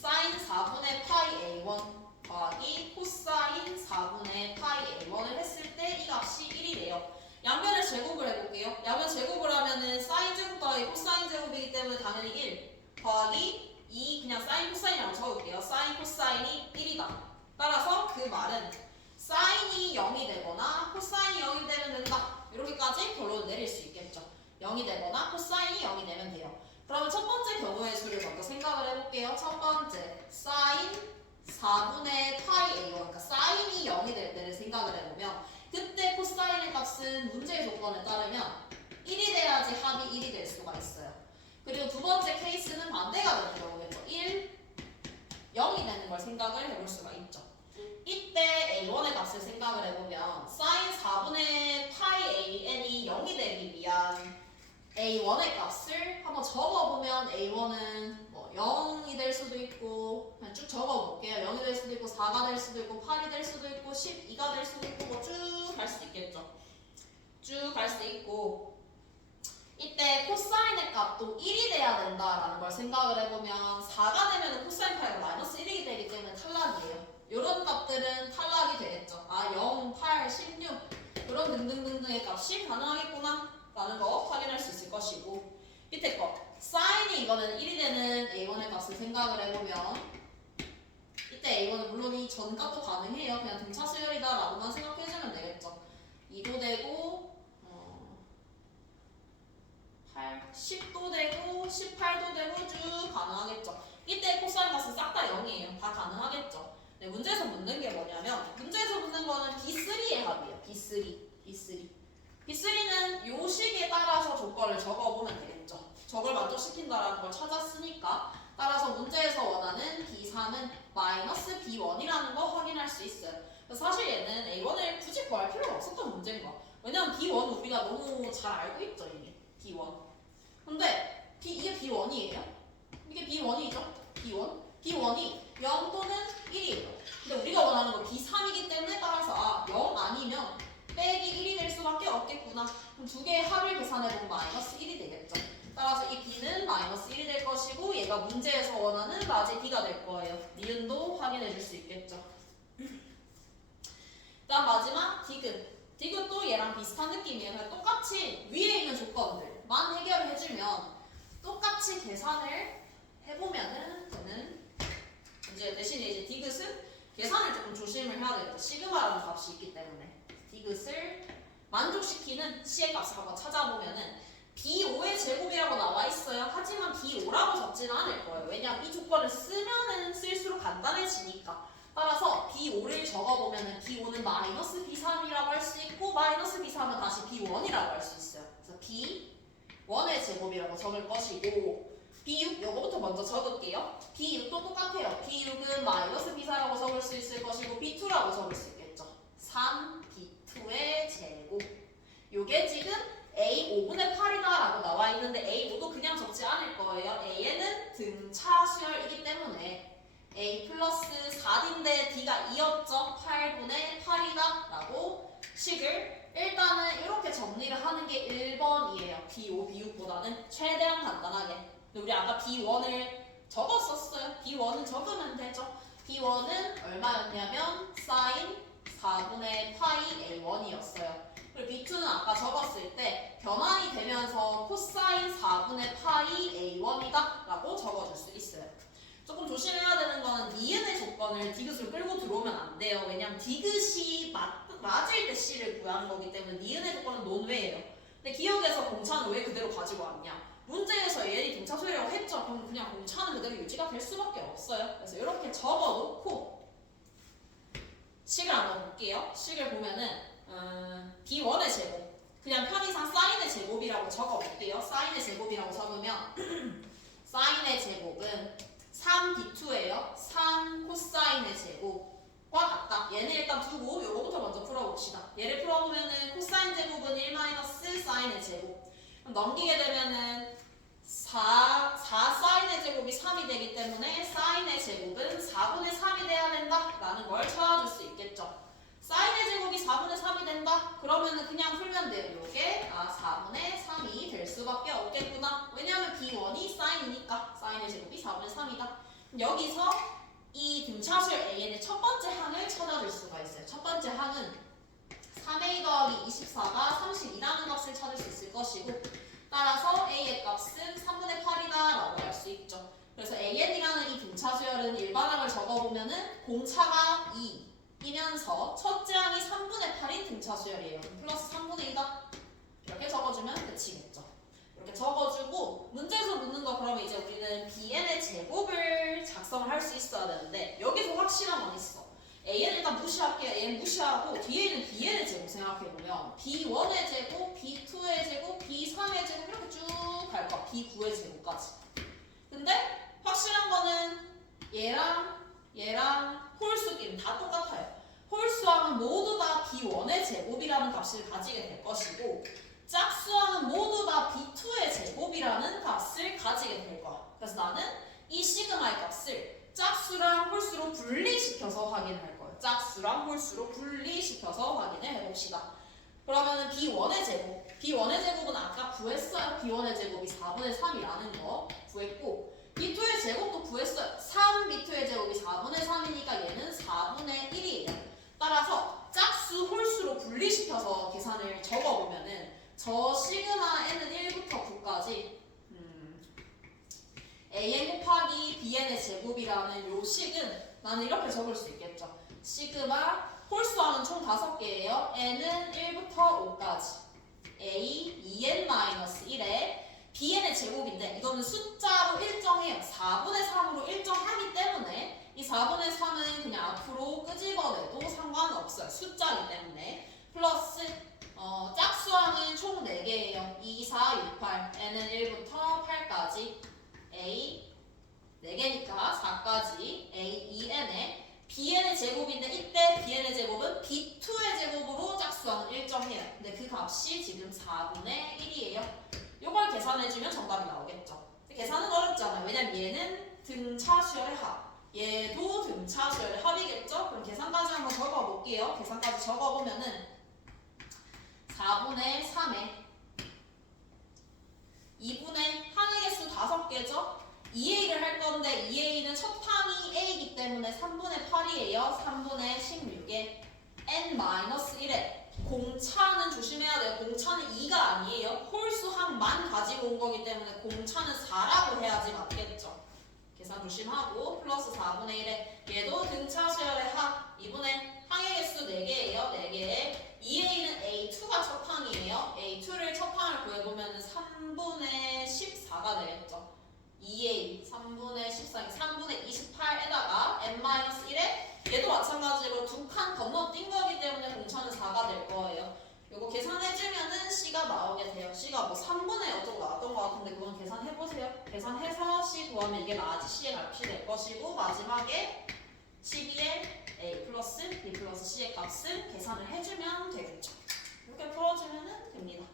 사인 4분의 파이 A1 더하기 코사인 4분의 파이 A1을 했을 때 이 값이 1이 돼요. 양변을 제곱을 해볼게요. 양변 제곱을 하면은 사인 제곱 더하기 코사인 제곱이기 때문에 당연히 1 더하기 2 그냥 사인 코사인이라고 적을게요. 사인 코사인이 1이다. 따라서 그 말은 사인이 0이 되거나 코사인이 0이 되면 된다. 이렇게까지 결론을 내릴 수 있겠죠. 0이 되거나 코사인이 0이 되면 돼요. 그러면 첫 번째 경우의 수를 먼저 생각을 해볼게요. 첫 번째 사인 4분의 파이 A1 그러니까 사인이 0이 될 때를 생각을 해보면 그때 코사인의 값은 문제의 조건에 따르면 1이 돼야지 합이 1이 될 수가 있어요. 그리고 두 번째 케이스는 반대가 되는 경우겠죠. 1, 0이 되는 걸 생각을 해볼 수가 있죠. 이때 A1의 값을 생각을 해보면 사인 4분의 파이 AN이 0이 되기 위한 A1의 값을 한번 적어보면 A1은 뭐 0이 될 수도 있고 그냥 쭉 적어볼게요. 0이 될 수도 있고 4가 될 수도 있고 8이 될 수도 있고 12가 될 수도 있고 뭐 쭉 갈 수 있겠죠. 쭉 갈 수 있고 이때 코사인의 값도 1이 돼야 된다라는 걸 생각을 해보면 4가 되면 코사인 파이가 마이너스 1이 되기 때문에 탈락이에요. 이런 값들은 탈락이 되겠죠. 0, 8, 16 그런 등등등등의 값이 가능하겠구나 라는 거 확인할 수 있을 것이고 밑에 거 사인이 이거는 1이 되는 A1의 값을 생각을 해보면 이때 A1은 물론 이 전값도 가능해요. 그냥 등차 수열이다 라고만 생각해주면 되겠죠. 2도 되고 10도 되고 18도 되고 쭉 가능하겠죠. 이때 코사인 값은 싹 다 0이에요. 다 가능하겠죠. 네, 문제에서 묻는 게 뭐냐면 문제에서 묻는 거는 B3의 합이에요. B3는 요 식에 따라서 조건을 적어보면 되겠죠. 저걸 만족시킨다라는 걸 찾았으니까 따라서 문제에서 원하는 B3은 마이너스 B1이라는 거 확인할 수 있어요. 사실 얘는 A1을 굳이 구할 필요가 없었던 문제인 거야. 왜냐면 B1 우리가 너무 잘 알고 있죠. 이게 B1 근데 이게 B1이에요? 이게 B1이죠? B1이 0 또는 1이에요. 근데 우리가 원하는 건 B3이기 때문에 따라서 0 아니면 빼기 1이 될 수밖에 없겠구나. 그럼 두 개의 합을 계산해보면 마이너스 1이 되겠죠. 따라서 이 B는 마이너스 1이 될 것이고 얘가 문제에서 원하는 라지 B가 될 거예요. 니은도 확인해 줄 수 있겠죠. 그다음 마지막 디귿도 얘랑 비슷한 느낌이에요. 그냥 똑같이 위에 있는 조건들만 해결을 해주면 똑같이 계산을 해보면은 되는 문제 대신에 이제 디귿은 계산을 조금 조심을 해야 되겠죠. 시그마라는 값이 있기 때문에 디귿을 만족시키는 C의 값을 한번 찾아보면은 B5의 제곱이라고 나와 있어요. 하지만 B5라고 적지는 않을 거예요. 왜냐면 이 조건을 쓰면은 쓸수록 간단해지니까. 따라서 B5를 적어보면은 B5는 마이너스 B3이라고 할 수 있고 마이너스 B3은 다시 B1이라고 할 수 있어요. 그래서 B1의 제곱이라고 적을 것이고 B6 요거부터 먼저 적을게요. B6도 똑같아요. B6은 마이너스 B4라고 적을 수 있을 것이고 B2라고 적을 수 있겠죠. 3B2의 제곱. 요게 지금 A 5분의 8이다 라고 나와 있는데 A5도 그냥 적지 않을 거예요. A에는 등차 수열이기 때문에 A 플러스 4D인데 D가 2였죠. 8분의 8이다 라고 식을 일단은 이렇게 정리를 하는 게 1번이에요. B5, B6보다는 최대한 간단하게. 우리 아까 B1을 적었었어요. B1은 적으면 되죠. B1은 얼마였냐면 sin 4분의 파이 A1이었어요. 그리고 B2는 아까 적었을 때 변환이 되면서 코사인 4분의 파이 A1이다 라고 적어줄 수 있어요. 조금 조심해야 되는 거는 니은의 조건을 디귿으로 끌고 들어오면 안 돼요. 왜냐면 디귿이 맞을 때 C를 구하는 거기 때문에 니은의 조건은 논외예요. 근데 기억에서 공차는 왜 그대로 가지고 왔냐? 문제에서 얘이 등차 수열이라고 했죠. 그럼 그냥 공차는 그대로 유지가 될 수밖에 없어요. 그래서 이렇게 적어놓고 식을 한번 볼게요. 식을 보면은 B1의 제곱 그냥 편의상 사인의 제곱이라고 적어볼게요. 사인의 제곱이라고 적으면 사인의 제곱은 3B2예요. 3 코사인의 제곱과 같다. 얘는 일단 두고 요거부터 먼저 풀어봅시다. 얘를 풀어보면은 코사인 제곱은 1 마이너스 사인의 제곱. 그럼 넘기게 되면은 4 사인의 제곱이 3이 되기 때문에 사인의 제곱은 4분의 3이 돼야 된다라는 걸 찾아줄 수 있겠죠. 사인의 제곱이 4분의 3이 된다? 그러면은 그냥 풀면 돼요. 요게 4분의 3이 될 수밖에 없겠구나. 왜냐하면 B1이 사인이니까 사인의 제곱이 4분의 3이다. 여기서 이 등차수열 AN의 첫 번째 항을 찾아줄 수가 있어요. 첫 번째 항은 3A 더하기 24가 32라는 값을 찾을 수 있을 것이고 따라서 A의 값은 3분의 8이다 라고 할 수 있죠. 그래서 AN이라는 이 등차수열은 일반항을 적어보면은 공차가 2 이면서 첫째 항이 3분의 8인 등차수열이에요. 플러스 3분의 2다. 이렇게 적어주면 끝이겠죠. 이렇게 적어주고 문제에서 묻는 거 그러면 이제 우리는 BN의 제곱을 작성을 할 수 있어야 되는데 여기서 확실한 건 있어. AN 일단 무시할게요. AN 무시하고 뒤에 있는 BN의 제곱 생각해보면 B1의 제곱, B2의 제곱, B3의 제곱 이렇게 쭉 갈 거야. B9의 제곱까지. 근데 확실한 거는 얘랑 홀수끼리 다 똑같아요. 홀수항은 모두 다 B1의 제곱이라는 값을 가지게 될 것이고 짝수항은 모두 다 B2의 제곱이라는 값을 가지게 될 거야. 그래서 나는 이 시그마의 값을 짝수랑 홀수로 분리시켜서 확인할 거예요. 짝수랑 홀수로 분리시켜서 확인을 해봅시다. 그러면은 B1의 제곱, B1의 제곱은 아까 구했어요. B1의 제곱이 4분의 3이라는 거 구했고 B2의 제곱도 구했어요. 3B2의 제곱이 4분의 3이니까 얘는 4분의 1이에요. 따라서 짝수 홀수로 분리시켜서 계산을 적어보면은 저 시그마 n은 1부터 9까지 an 곱하기 bn의 제곱이라는 요 식은 나는 이렇게 적을 수 있겠죠. 시그마 홀수항은 총 5개예요. n은 1부터 5까지 a 2n-1에 bn의 제곱인데 이거는 숫자로 일정해요. 4분의 3으로 일정하기 때문에 이 4분의 3은 그냥 앞으로 끄집어내도 상관없어요. 숫자이기 때문에 플러스 짝수항은 총 4개예요. 2, 4, 6, 8 n은 1부터 8까지 a 4개니까 4까지 a 2n에 bn의 제곱인데 이때 bn의 제곱은 b2의 제곱으로 짝수항은 일정해요. 근데 그 값이 지금 4분의 1이에요. 요걸 계산해주면 정답이 나오겠죠. 계산은 어렵지 않아요. 왜냐면 얘는 등차수열의 합, 얘도 등차수열의 합이겠죠. 그럼 계산까지 한번 적어볼게요. 계산까지 적어보면은 4분의 3에 2분의 항의 개수 5개죠. 2A를 할 건데 2A는 첫 항이 A이기 때문에 3분의 8이에요. 3분의 16에 N-1에 공차는 조심해야 돼요. 공차는 2가 아니에요. 홀수항만 가지고 온 거기 때문에 공차는 4라고 해야지 맞겠죠. 계산 조심하고 플러스 4분의 1에 얘도 등차수열의 합 2분의 항의 개수 4개예요. 4개에 2A는 A2가 첫 항이에요. A2를 첫 항을 구해보면 3분의 2a 3분의 14, 3분의 28에다가 n-1에 얘도 마찬가지로 두 칸 건너뛴 거기 때문에 공차는 4가 될 거예요. 요거 계산해주면은 C가 나오게 돼요. C가 뭐 3분의 어쩌고 나왔던 것 같은데 그건 계산해보세요. 계산해서 C 구하면 이게 나아지 C의 값이 될 것이고 마지막에 12의 A 플러스 B 플러스 C의 값을 계산을 해주면 되겠죠. 이렇게 풀어주면 됩니다.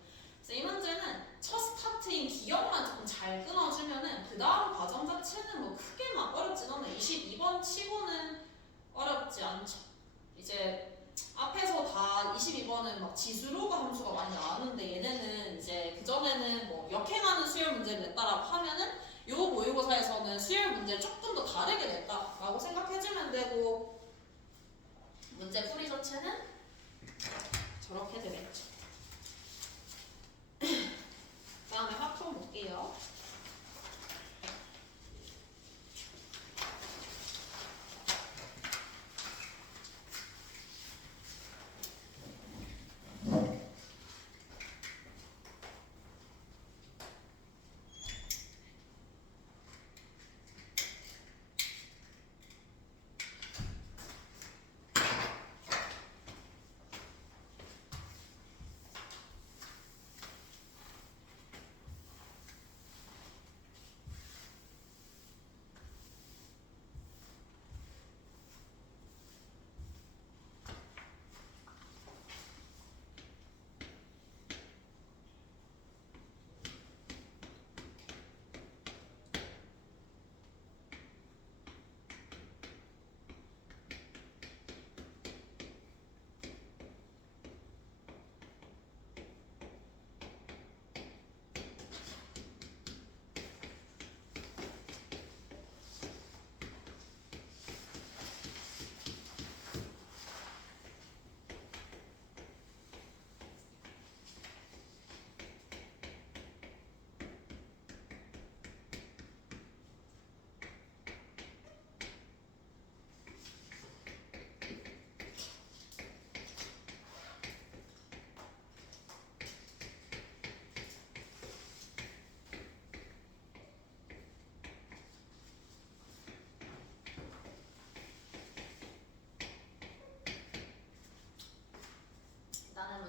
그래서 이 문제는 첫 스타트인 기억만 조금 잘 끊어주면은 그 다음 과정 자체는 뭐 크게 막 어렵진 않아요. 22번 치고는 어렵지 않죠. 이제 앞에서 다 22번은 막 지수로그 함수가 많이 나왔는데 얘네는 이제 그전에는 뭐 역행하는 수열 문제를 냈다라고 하면은 요 모의고사에서는 수열 문제를 조금 더 다르게 냈다라고 생각해주면 되고 문제 풀이 자체는 저렇게 되겠죠. 그 다음에 화품 볼게요.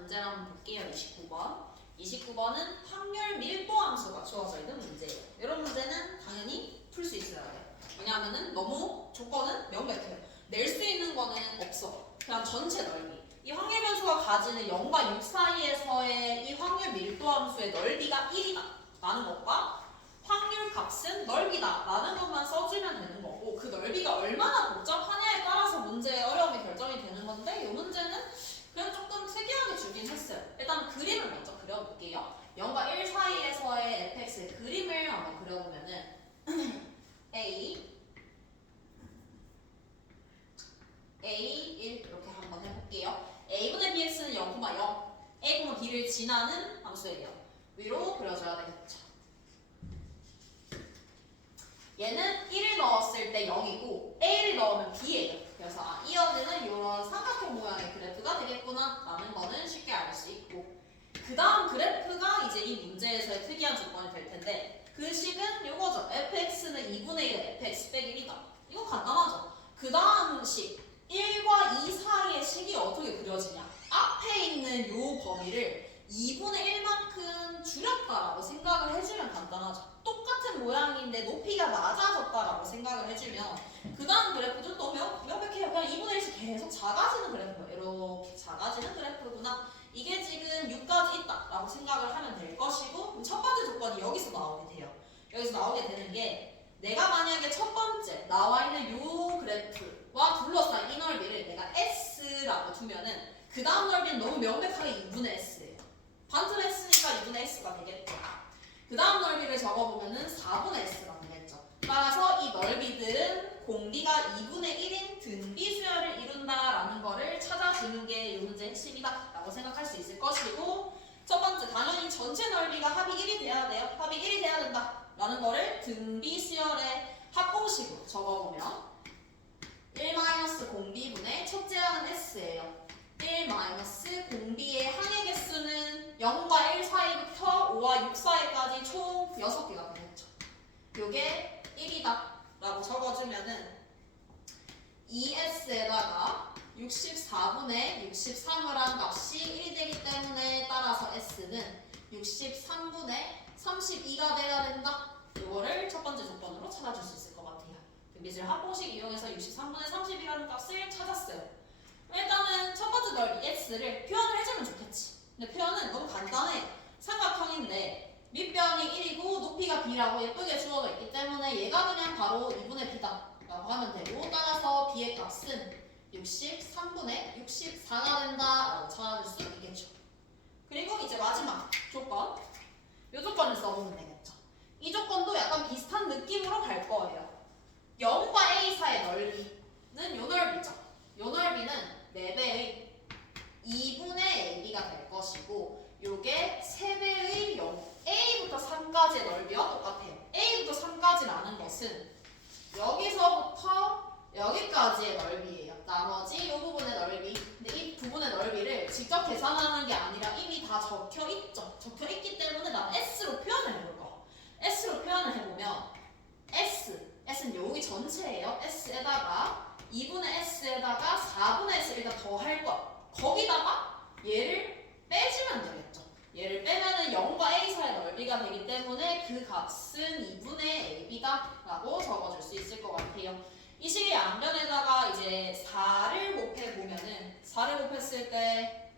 문제를 한번 볼게요. 29번. 29번은 확률 밀도 함수가 주어져 있는 문제예요. 이런 문제는 당연히 풀 수 있어야 돼요. 왜냐하면 너무 조건은 명백해요. 낼 수 있는 거는 없어. 그냥 전체 넓이. 이 확률 변수가 가지는 0과 6 사이에서의 이 확률 밀도 함수의 넓이가 1이다 라는 것과 확률 값은 넓이다 라는 것만 써주면 되는 거고 그 넓이가 얼마나 복잡하냐에 따라서 문제의 어려움이 결정이 되는 건데 이 문제는 그냥 조금 특이하게 주긴 했어요. 일단 그림을 먼저 그려볼게요. 0과 1 사이에서의 fx의 그림을 한번 그려보면은 a 1 이렇게 한번 해볼게요. a분의 bx는 0,0 a, b를 지나는 함수예요. 위로 그려줘야 되겠죠. 얘는 1을 넣었을 때 0이고 a를 넣으면 b예요. 그래서 이어지는 이런 삼각형 모양의 그래프가 되겠구나 라는 거는 쉽게 알 수 있고 그 다음 그래프가 이제 이 문제에서의 특이한 조건이 될 텐데 그 식은 요거죠. fx는 2분의 1 fx 빼기 1이다. 이거 간단하죠. 그 다음 식 1과 2 사이의 식이 어떻게 그려지냐 앞에 있는 요 범위를 2분의 1만큼 줄였다라고 생각을 해주면 간단하죠. 똑같은 모양인데 높이가 낮아졌다라고 생각을 해주면 그 다음 그래프도 또 명백해요. 그냥 2분의 1씩 계속 작아지는 그래프예요. 이렇게 작아지는 그래프구나. 이게 지금 6까지 있다라고 생각을 하면 될 것이고 첫 번째 조건이 여기서 나오게 돼요. 여기서 나오게 되는 게 내가 만약에 첫 번째 나와 있는 요 그래프와 둘러싼 이 넓이를 내가 S라고 두면은 그 다음 넓이는 너무 명백하게 2분의 S예요. 반트를 했으니까 2분의 S가 되겠죠. 그 다음 넓이를 적어보면은 4분의 S가 되겠죠. 따라서 이 넓이들은 공비가 2분의 1인 등비 수열을 이룬다라는 거를 찾아주는 게 이 문제의 핵심이다 라고 생각할 수 있을 것이고 첫 번째 당연히 전체 넓이가 합이 1이 돼야 돼요. 합이 1이 돼야 된다 라는 거를 등비 수열의 합공식으로 적어보면 1 공비분의 첫째 항은 S예요. 1 공비의 항의 개수는 0과 1 사이부터 5와 6 사이까지 총 6개가 되겠죠. 요게 1이다 라고 적어주면은 2s에다가 64분의 63을 한 값이 1이 되기 때문에 따라서 s는 63분의 32가 돼야 된다. 요거를 첫 번째 조건으로 찾아줄 수 있을 것 같아요. 미술 합공식 이용해서 63분의 32라는 값을 찾았어요. 일단은 첫 번째 넓이 x를 표현을 해주면 좋겠지. 근데 표현은 너무 간단해. 삼각형인데 밑변이 1이고 높이가 b라고 예쁘게 주어져 있기 때문에 얘가 그냥 바로 2분의 b다 라고 하면 되고, 따라서 b의 값은 63분의 64가 된다 라고 찾아줄 수 있겠죠. 그리고 이제 마지막 조건, 이 조건을 써보면 되겠죠. 이 조건도 약간 비슷한 느낌으로 갈 거예요. 0과 a 사이의 넓이는 요 넓이죠. 요 넓이는 4배의 2분의 ab가 될 것이고, 요게 3배의 0a부터 3까지의 넓이와 똑같아요. a부터 3까지라는 것은 여기서부터 여기까지의 넓이에요. 나머지 이 부분의 넓이. 근데 이 부분의 넓이를 직접 계산하는 게 아니라 이미 다 적혀 있죠. 적혀 있기 때문에 난 s로 표현을 해볼 거야. s로 표현을 해보면 s는 여기 전체예요. s에다가 2분의 s에다가 4분의 s를 일단 더 할 거야. 거기다가 얘를 빼주면 되겠죠. 얘를 빼면은 0과 a 사이의 넓이가 되기 때문에 그 값은 2분의 ab다 라고 적어줄 수 있을 것 같아요. 이 식의 양변에다가 이제 4를 곱해보면은 4를 곱했을 때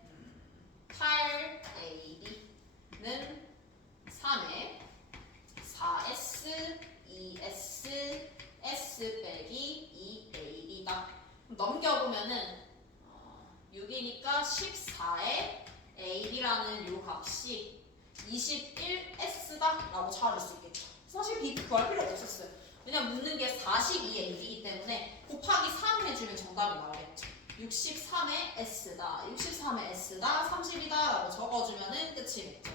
8ab는 3에 4s, 2s, s 빼기 2ab다. 넘겨보면은 6이니까 14에 ab라는 요 값이 21s다 라고 찾을 수 있겠죠. 사실 b 구할 필요가 없었어요. 왜냐면 묻는 게 42ab이기 때문에 곱하기 3 해주면 정답이 나오겠죠. 63의 s다, 63의 s다, 30이다 라고 적어주면은 끝이겠죠.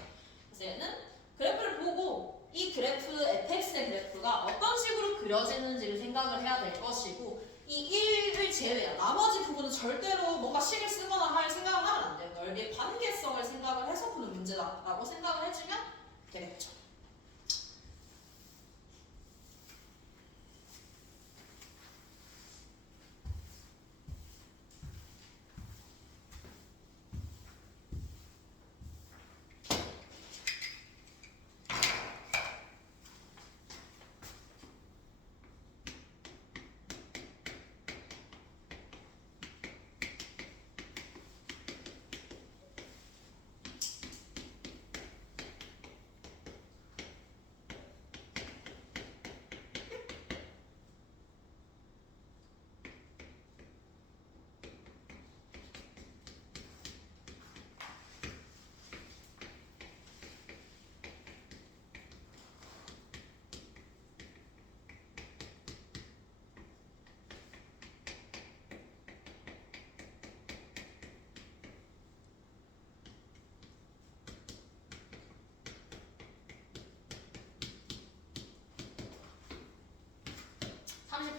그래서 얘는 그래프를 보고 이 그래프, fx의 그래프가 어떤 식으로 그려지는지를 생각을 해야 될 것이고, 이 1을 제외한 나머지 부분은 절대로 뭔가 식을 쓰거나 할 생각을 하면 안 돼요. 넓이의 관계성을 생각을 해서 푸는 문제다라고 생각을 해주면 되겠죠.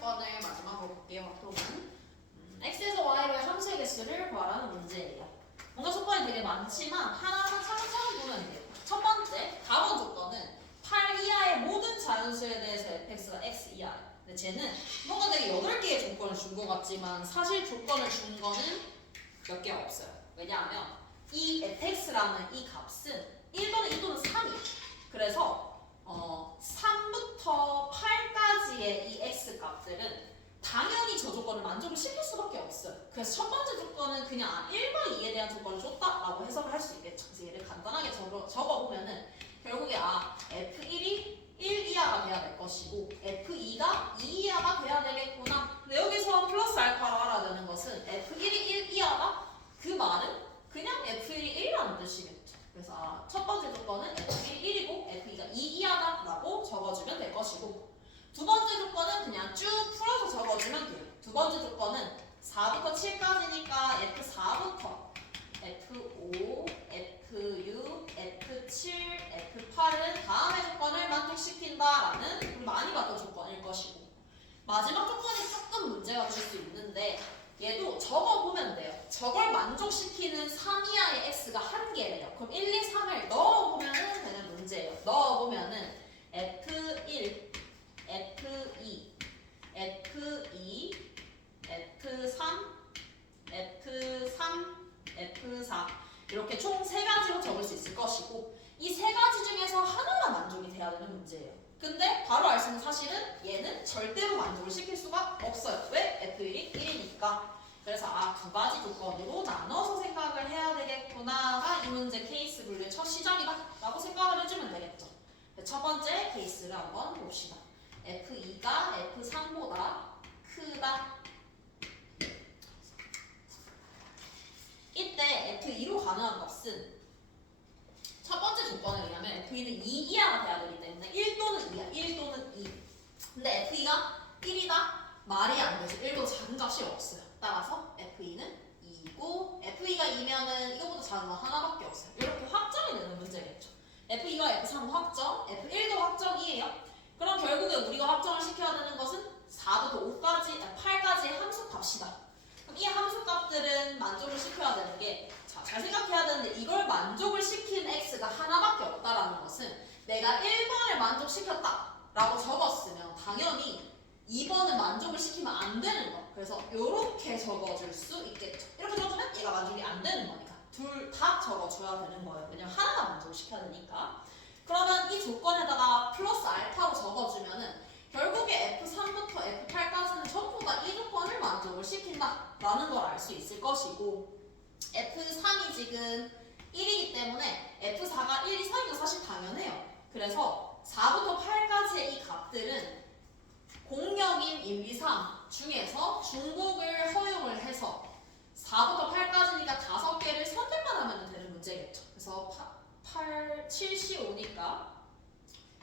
번을 마지막으로 볼게요. 또는 x에서 y로의 함수의 개수를 구하라는 문제예요. 뭔가 조건이 되게 많지만 하나하나 차근차근 보면 돼요. 첫 번째, 다원 조건은 8 이하의 모든 자연수에 대해서 fx가 x 이하. 근데 쟤는 뭔가 되게 8개의 조건을 준 것 같지만 사실 조건을 준 거는 몇 개가 없어요. 왜냐하면 이 fx라는 이 값은 1또는 2또는 3이에요. 그래서 3부터 8까지의 이 x 값들은 당연히 저 조건을 만족을 시킬 수밖에 없어요. 그래서 첫 번째 조건은 그냥 1과 2에 대한 조건을 줬다라고 해석을 할 수 있겠죠. 그래서 얘를 간단하게 적어보면은 결국에 F1이 1 이하가 돼야 될 것이고 F2가 2 이하가 돼야 되겠구나. 근데 여기서 플러스 알파로 알아야 되는 것은 F1이 1 이하다? 그 말은 그냥 F1이 1이라는 뜻이겠죠. 그래서 첫 번째 조건은 F1이 1이고 F2가 2 이하다라고 적어주면 될 것이고, 두 번째 조건은 그냥 쭉 풀어서 적어주면 돼요. 두 번째 조건은 4부터 7까지니까 F4부터 F5, F6, F7, F8은 다음의 조건을 만족시킨다라는 우리 많이 봤던 조건일 것이고, 마지막 조건이 조금 문제가 될 수 있는데 얘도 적어보면 돼요. 저걸 만족시키는 3 이하의 x가 한 개래요. 그럼 1, 2, 3을 넣어보면 되는 문제예요. 넣어보면은 F1, F4 이렇게 총 3가지로 적을 수 있을 것이고 이 3가지 중에서 하나만 만족이 돼야 되는 문제예요. 근데 바로 알 수 있는 사실은 얘는 절대로 만족을 시킬 수가 없어요. 왜? F1이 1이니까. 그래서 2가지 조건으로 나눠서 생각을 해야 되겠구나가 이 문제 케이스 분류의 첫 시작이다 라고 생각을 해주면 되겠죠. 첫 번째 케이스를 한번 봅시다. F2가 F3보다 크다. 이때 F2로 가능한 값은 첫 번째 조건에 의하면 F2는 2 이하가 돼야 되기 때문에 1 또는 2야. 1 또는 2. 근데 F2가 1이다? 말이 안 돼서 1보다 작은 값이 없어요. 따라서 F2는 2이고 F2가 2면은 이거보다 작은 건 하나밖에 없어요. 이렇게 확정이 되는 문제겠죠. F2가 F3도 확정, F1도 확정이에요. 그럼 결국에 우리가 확정을 시켜야 되는 것은 4부터 8까지의 함수 값이다. 그럼 이 함수 값들은 만족을 시켜야 되는 게, 잘 생각해야 되는데 이걸 만족을 시키는 x가 하나밖에 없다라는 것은 내가 1번을 만족시켰다 라고 적었으면 당연히 2번은 만족을 시키면 안 되는 거. 그래서 이렇게 적어줄 수 있겠죠. 이렇게 적으면 얘가 만족이 안 되는 거니까 둘 다 적어줘야 되는 거예요. 왜냐면 하나만 만족을 시켜야 되니까. 그러면 이 조건에다가 플러스 알파로 적어주면은 결국에 F3부터 F8까지는 전부 다 이 조건을 만족을 시킨다 라는 걸 알 수 있을 것이고 F3이 지금 1이기 때문에 F4가 1 이상인 건 사실 당연해요. 그래서 4부터 8까지의 이 값들은 공역인 1, 2, 3 중에서 중복을 허용을 해서 4부터 8까지니까 5개를 선택만 하면 되는 문제겠죠. 그래서 7C5니까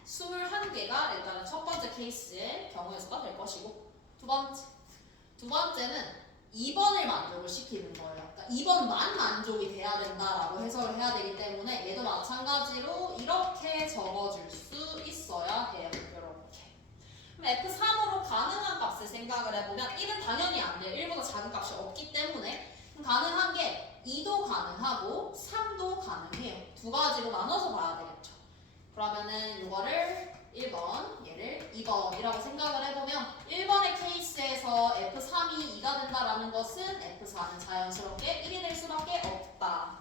21개가 일단은 첫 번째 케이스의 경우의 수가 될 것이고 두 번째는 2번을 만족을 시키는 거예요. 그러니까 2번만 만족이 돼야 된다라고 해석을 해야 되기 때문에 얘도 마찬가지로 이렇게 적어줄 수 있어야 해요. 이렇게. 그럼 F3으로 가능한 값을 생각을 해보면 1은 당연히 안 돼요. 1보다 작은 값이 없기 때문에 가능한 게 2도 가능하고 3도 가능해요. 두 가지로 나눠서 봐야 되겠죠. 그러면은 이거를 1번, 얘를 2번이라고 생각을 해보면 1번의 케이스에서 F3이 2가 된다라는 것은 F4는 자연스럽게 1이 될 수밖에 없다.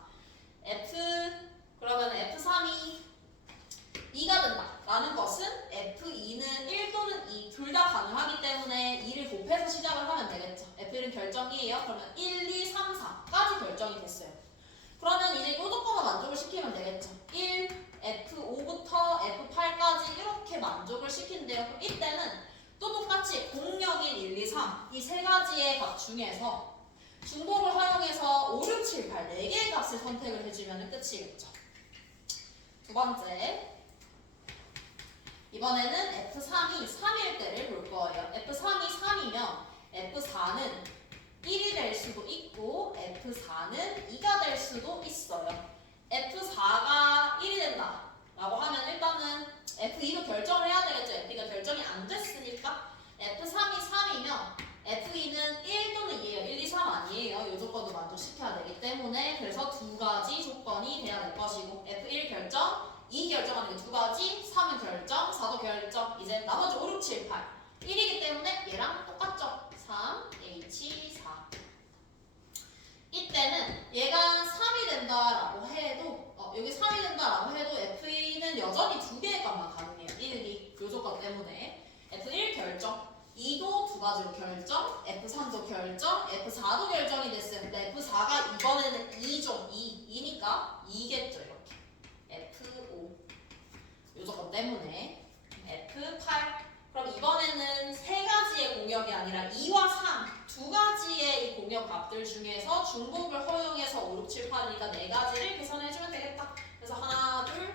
그러면 F3이 2가 된다라는 것은 F2는 1 또는 2 둘 다 가능하기 때문에 2를 곱해서 시작을 하면 되겠죠. F1은 결정이에요. 그러면 1, 2, 3, 4까지 결정이 됐어요. 그러면 이제 이 조건만 만족을 시키면 되겠죠. 1, F5부터 F8까지 이렇게 만족을 시킨대요. 그럼 이때는 또 똑같이 공역인 1, 2, 3 이 3가지의 값 중에서 중복을 활용해서 5, 6, 7, 8 4개의 값을 선택을 해주면 끝이겠죠. 두 번째, 이번에는 F3이 3일 때를 볼 거예요. F3이 3이면 F4는 1이 될 수도 있고 F4는 2가 될 수도 있어요. F4가 1이 된다 라고 하면 일단은 F2도 결정을 해야 되겠죠. F2가 결정이 안 됐으니까 F3이 3이면 F2는 1 또는 2예요. 1, 2, 3 아니에요. 이 조건도 만족시켜야 되기 때문에 그래서 두 가지 조건이 돼야 될 것이고 F1 결정, 2 결정하는 게 두 가지, 3은 결정, 4도 결정. 이제 나머지 5, 6, 7, 8 1이기 때문에 얘랑 똑같죠. 3, H, 4 이때는 얘가 3이 된다라고 해도 여기 3이 된다라고 해도 F2는 여전히 두 개의 값만 가능해요. 1, 2 요 조건 때문에 F1 결정, 2도 두 가지로 결정, F3도 결정, F4도 결정이 됐어요. 근데 F4가 이번에는 2죠. 2니까 2겠죠. 이렇게 F5 요 조건 때문에 F8 그럼 이번에는 세 가지의 공역이 아니라 2와 3 두 가지의 이 공역 값들 중에서 중복을 허용해서 5, 6, 7, 8이니까 네 가지를 계산해주면 되겠다. 그래서 하나, 둘,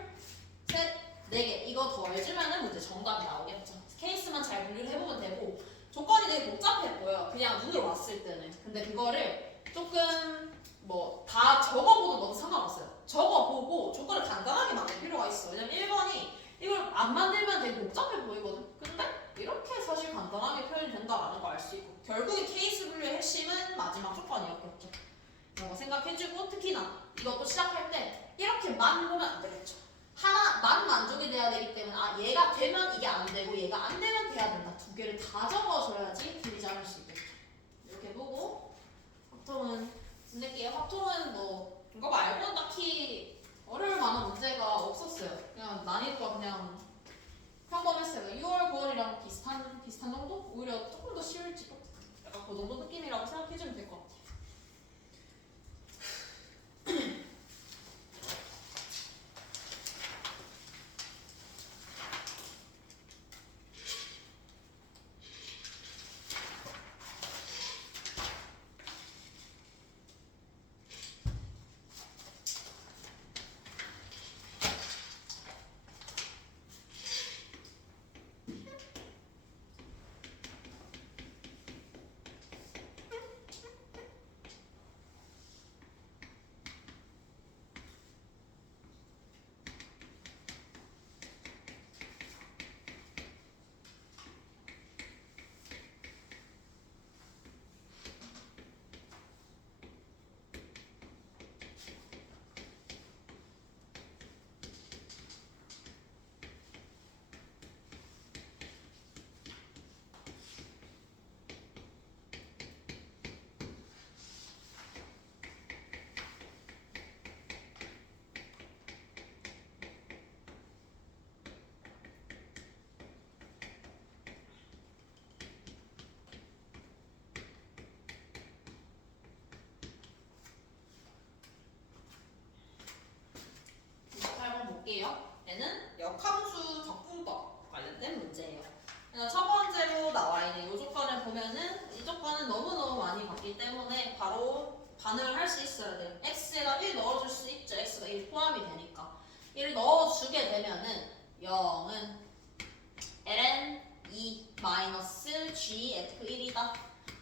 셋, 네 개 이거 더해주면 문제 정답이 나오겠죠. 케이스만 잘 분류를 해보면 되고 조건이 되게 복잡해 보여. 그냥 눈으로 왔을 때는. 근데 그거를 조금 뭐 다 적어보도 너무 상관없어요. 적어보고 조건을 간단하게 만들 필요가 있어. 왜냐면 1번이 이걸 안 만들면 되게 복잡해 보이거든. 근데 이렇게 사실 간단하게 표현이 된다라는 걸 알 수 있고 결국에 케이스 분류의 핵심은 마지막 조건이었겠죠. 이런 거 생각해주고 특히나 이것도 시작할 때 이렇게만 보면 안 되겠죠. 하나만 만족이 돼야 되기 때문에 얘가 되면 이게 안 되고 얘가 안 되면 돼야 된다. 두 개를 다 적어줘야지 틀리지 않을 수 있겠죠. 이렇게 보고 보통은 낼게요. 합통은 뭐 이거 말고는 딱히 어려울 만한 문제가 없었어요. 그냥 난이도가 그냥 평범했어요. 6월, 9월이랑 비슷한 정도? 오히려 조금 더 쉬울지도. 약간 그 정도 느낌이라고 생각해주면 될 것 같아요. 볼게요. 얘는 역함수 적분법 관련된 문제예요. 그래서 첫 번째로 나와 있는 이 조건을 보면은 이 조건은 너무너무 많이 봤기 때문에 바로 반응을 할 수 있어야 돼요. x에다 1 넣어줄 수 있죠. x가 1 포함이 되니까. 1 넣어주게 되면은 0은 ln 2 마이너스 gf1이다.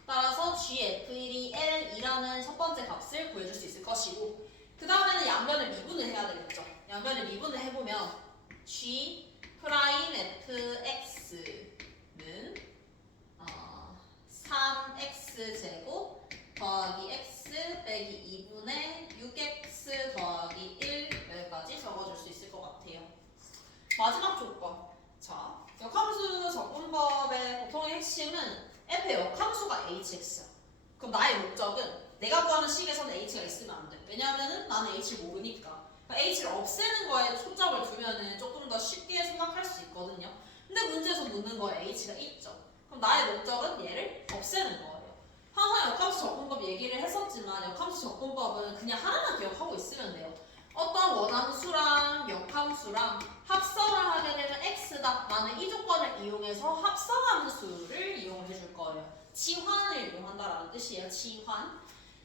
따라서 gf1이 ln 2라는 첫 번째 값을 구해줄 수 있을 것이고 그 다음에는 양변을 미분을 해야 되겠죠. 양변을 미분을 해보면 g 프라임 fx는 3x 제곱 더하기 x 빼기 2분의 6x 더하기 1 여기까지 적어줄 수 있을 것 같아요. 마지막 조건. 자, 역함수 적분법의 보통의 핵심은 f의 역함수가 hx야. 그럼 나의 목적은 내가 구하는 식에서는 h가 있으면 안 돼. 왜냐하면 나는 h를 모르니까. 그러니까 h를 없애는 거에 초점을 두면은 조금 더 쉽게 생각할 수 있거든요. 근데 문제에서 묻는 거에 h가 있죠. 그럼 나의 목적은 얘를 없애는 거예요. 항상 역함수 적분법 얘기를 했었지만 역함수 적분법은 그냥 하나만 기억하고 있으면 돼요. 어떤 원함수랑 역함수랑 합성을 하게 되면 x다. 나는 이 조건을 이용해서 합성함수를 이용을 해줄 거예요. 치환을 이용한다라는 뜻이에요. 치환.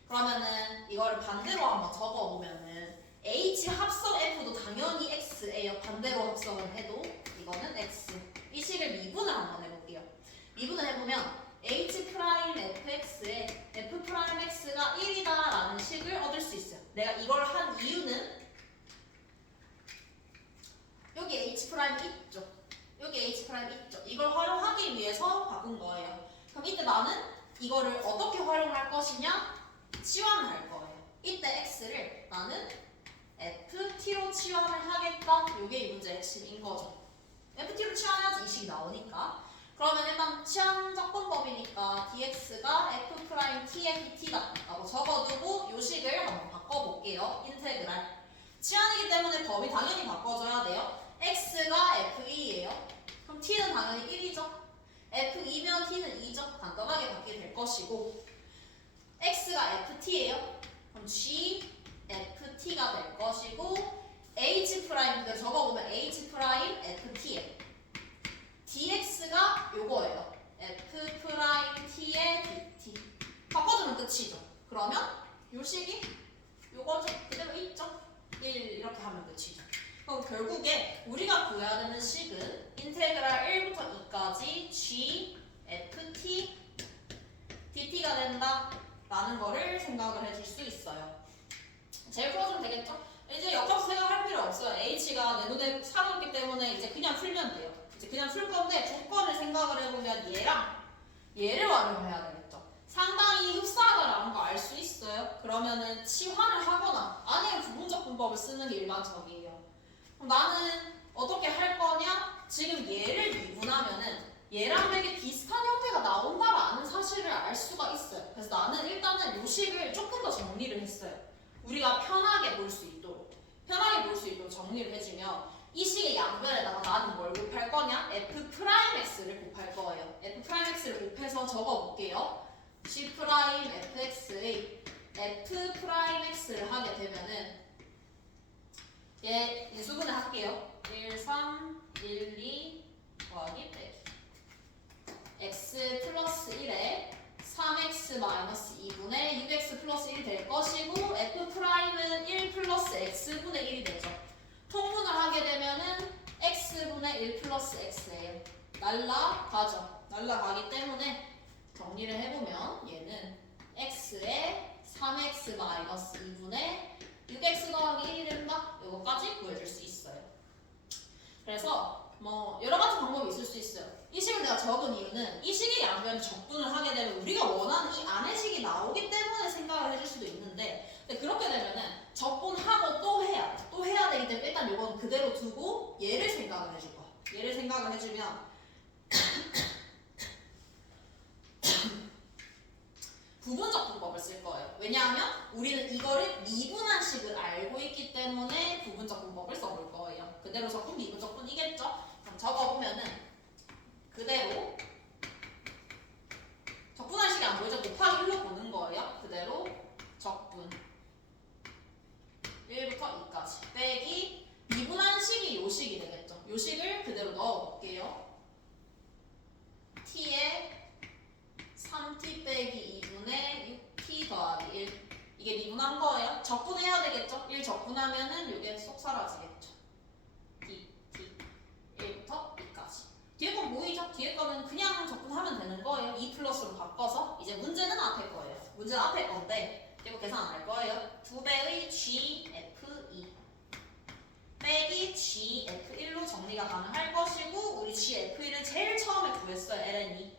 그러면은 이거를 반대로 한번 적어보면은 h 합성 f도 당연히 x예요. 반대로 합성을 해도 이거는 x. 이 식을 미분을 한번 해볼게요. 미분을 해보면 h 프라임 fx에 f 프라임 x가 1이다라는 식을 얻을 수 있어요. 내가 이걸 한 이유는 여기 h 프라임 있죠. 여기 h 프라임 있죠. 이걸 활용하기 위해서 바꾼 거예요. 그럼 이때 나는 이거를 어떻게 활용할 것이냐? 치환을 할 거예요. 이때 x를 나는 ft로 치환을 하겠다. 이게 이 문제의 핵심인 거죠. ft로 치환해야지 이 식이 나오니까. 그러면 일단 치환 적분법이니까 dx가 f't의 dt다 라고 적어두고 이 식을 한번 바꿔볼게요. 인테그랄. 치환이기 때문에 범위 당연히 바꿔줘야 돼요. x가 f2예요. 그럼 t는 당연히 1이죠. f2면 t는 2죠. 간단하게 바뀌게 될 것이고 x가 ft예요. 그럼 g ft가 될 것이고 h 프라임 그대로 적어보면 h 프라임 ft예요. dx가 요거예요. f 프라임 t의 dt. 바꿔주면 끝이죠. 그러면 요 식이 요거죠. 그대로 있죠. 1 이렇게 하면 끝이죠. 그럼 결국에 우리가 구해야 되는 식은 인테그랄 1부터 2까지 g ft dt가 된다 라는 거를 생각을 해줄 수 있어요. 제일 풀어주면 되겠죠? 이제 역함수 생각할 필요 없어요. h가 내 눈에 사라졌기 때문에 이제 그냥 풀면 돼요. 이제 그냥 풀 건데 조건을 생각을 해보면 얘랑 얘를 활용해야 되겠죠. 상당히 흡사하다라는 거 알 수 있어요. 그러면은 치환을 하거나 아니면 부분적분법을 쓰는 게 일반적이에요. 그럼 나는 어떻게 할 거냐? 지금 얘를 미분하면은 얘랑 되게 비슷한 형태가 나온다라는 사실을 알 수가 있어요. 그래서 나는 일단은 요 식을 조금 더 정리를 했어요. 우리가 편하게 볼 수 있도록 정리를 해주면 이 식의 양변에다가 나는 뭘 곱할 거냐? F'X를 곱할 거예요. F'X를 곱해서 적어볼게요. C'Fx의 F'X를 하게 되면은 얘 인수분해 할게요. 1, 3, 1, 2 더하기 빼기 x 플러스 1에 3x 마이너스 2분의 6x 플러스 1이 될 것이고 F'은 1 플러스 x분의 1이 되죠. 통분을 하게 되면은 x분의 1 플러스 x예요. 날라가죠. 날라가기 때문에 정리를 해보면 얘는 x에 3x 마이너스 2분의 6x 더하기 1이 된다. 이거까지 구해줄 수 있어요. 그래서 뭐 여러 가지 방법이 있을 수 있어요. 이 식을 내가 적은 이유는 이 식의 양변 적분을 하게 되면 우리가 원하는 이 안의 식이 나오기 때문에 생각을 해줄 수도 있는데, 근데 그렇게 되면은 적분하고 또 해야 되기 때문에 일단 이건 그대로 두고 얘를 생각을 해줄 거야. 얘를 생각을 해주면 부분적 분법을 쓸 거예요. 왜냐하면 우리는 이거를 미분한식을 알고 있기 때문에 부분적 분법을 써볼 거예요. 그대로 적분 미분적분이겠죠? 그럼 적어보면은 그대로 적분한식이 안 보이죠? 곱하기 1로 보는 거예요. 그대로 적분 1부터 2까지 빼기 미분한식이 요 식이 되겠죠. 요 식을 그대로 넣어볼게요. t에 3t 빼기 2분의 6t 더하기 1. 이게 미분한 거예요. 적분해야 되겠죠? 1 적분하면은 이게 쏙 사라지겠죠. t 1부터 2까지. 뒤에 건 보이죠? 뒤에 거는 그냥 적분하면 되는 거예요. 2 플러스로 바꿔서. 이제 문제는 앞에 거예요. 문제는 앞에 건데 이거 계산 안 할 거예요. 2배의 GFE 빼기 GF1로 정리가 가능할 것이고, 우리 GF1은 제일 처음에 구했어요. ln이.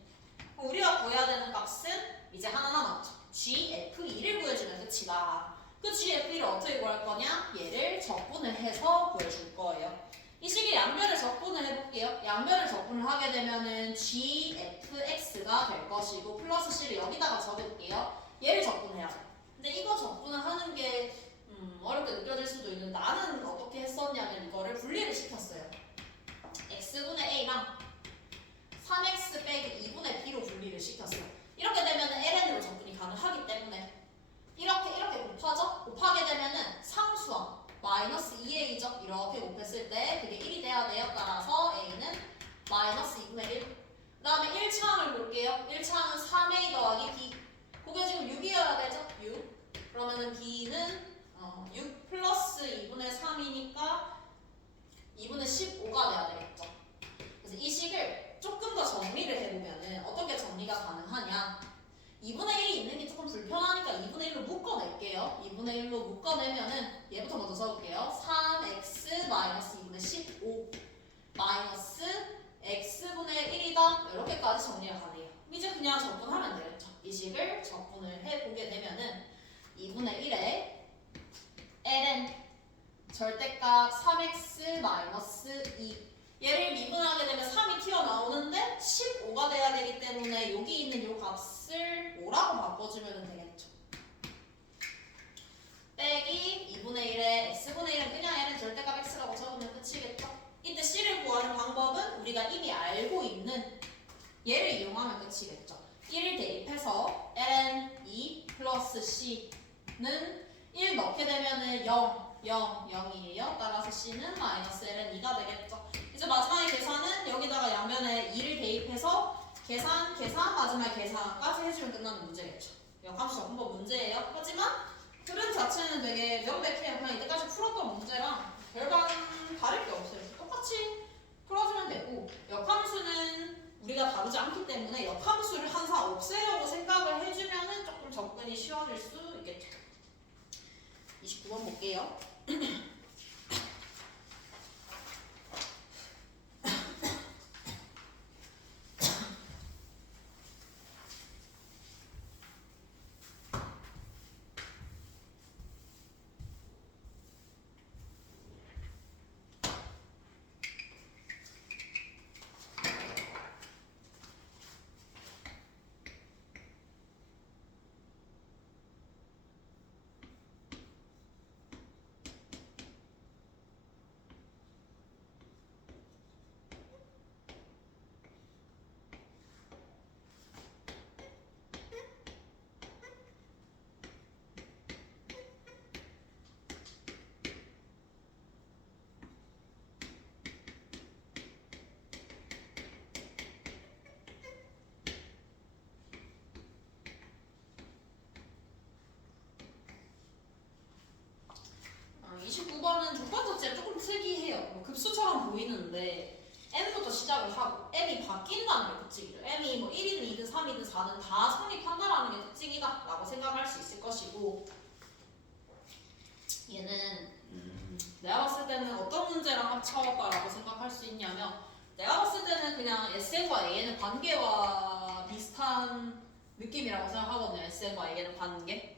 우리가 구해야 되는 값은 이제 하나 남았죠. GF2를 구해주면 끝이다. 그 GF1을 어떻게 구할 거냐? 얘를 적분을 해서 구해줄 거예요. 이 식의 양변을 적분을 해볼게요. 양변을 적분을 하게 되면은 GFX가 될 것이고, 플러스 C를 여기다가 적을게요. 얘를 적분해야 돼. 근데 이거 적분을 하는 게 어렵게 느껴질 수도 있는데, 나는 어떻게 했었냐면 이거를 분리를 시켰어요. X분의 A랑 3x 빼기 2분의 b로 분리를 시켰어요. 이렇게 되면 ln으로 적분이 가능하기 때문에 이렇게 곱하죠? 곱하게 되면은 상수항 마이너스 2a죠? 이렇게 곱했을 때 그게 1이 돼야 돼요. 따라서 a는 마이너스 2분의 1. 그 다음에 1차항을 볼게요. 1차항은 3a 더하기 b. 그게 지금 6이어야 되죠? 6. 그러면은 b는 6 플러스 2분의 3이니까 2분의 15가 돼야 되겠죠. 그래서 이 식을 조금 더 정리를 해보면은 어떻게 정리가 가능하냐? 2분의 1이 있는 게 조금 불편하니까 2분의 1로 묶어낼게요. 2분의 1로 묶어내면은 얘부터 먼저 써볼게요. 3x 마이너스 2분의 15 마이너스 x분의 1이다. 이렇게까지 정리가 가네요. 이제 그냥 적분하면 되겠죠. 이 식을 적분을 해보게 되면은 2분의 1에 ln 절대값 3x 마이너스 2. 얘를 미분하게 되면 3이 튀어나오는데 15가 돼야 되기 때문에 여기 있는 이 값을 5라고 바꿔주면 되겠죠. 빼기 2분의 1에 x분의 1은 그냥 얘는 절대값 x라고 적으면 끝이겠죠. 이때 c를 구하는 방법은 우리가 이미 알고 있는 얘를 이용하면 끝이겠죠. 1을 대입해서 ln 2 플러스 c는 1 넣게 되면은 0, 0이에요. 따라서 c는 마이너스 ln 2가 되겠죠. 이제 마지막에 계산은 여기다가 양변에 2를 대입해서 계산, 마지막에 계산까지 해주면 끝나는 문제겠죠. 역함수 적분법 문제예요. 하지만 흐름 자체는 되게 명백해요. 그냥 이때까지 풀었던 문제랑 별반 다를 게 없어요. 똑같이 풀어주면 되고, 역함수는 우리가 다루지 않기 때문에 역함수를 항상 없애려고 생각을 해주면 조금 접근이 쉬워질 수 있겠죠. 29번 볼게요. 급수처럼 보이는데 n부터 시작을 하고 m이 바뀐다는 게 특징이죠. m이 뭐 1이든 2든 3이든 4든 다 성립한다라는 게 특징이다 라고 생각할 수 있을 것이고, 얘는 내가 봤을 때는 어떤 문제랑 합쳐봤다라고 생각할 수 있냐면, 내가 봤을 때는 그냥 SN과 AN의 관계와 비슷한 느낌이라고 생각하거든요. SN과 AN의 관계.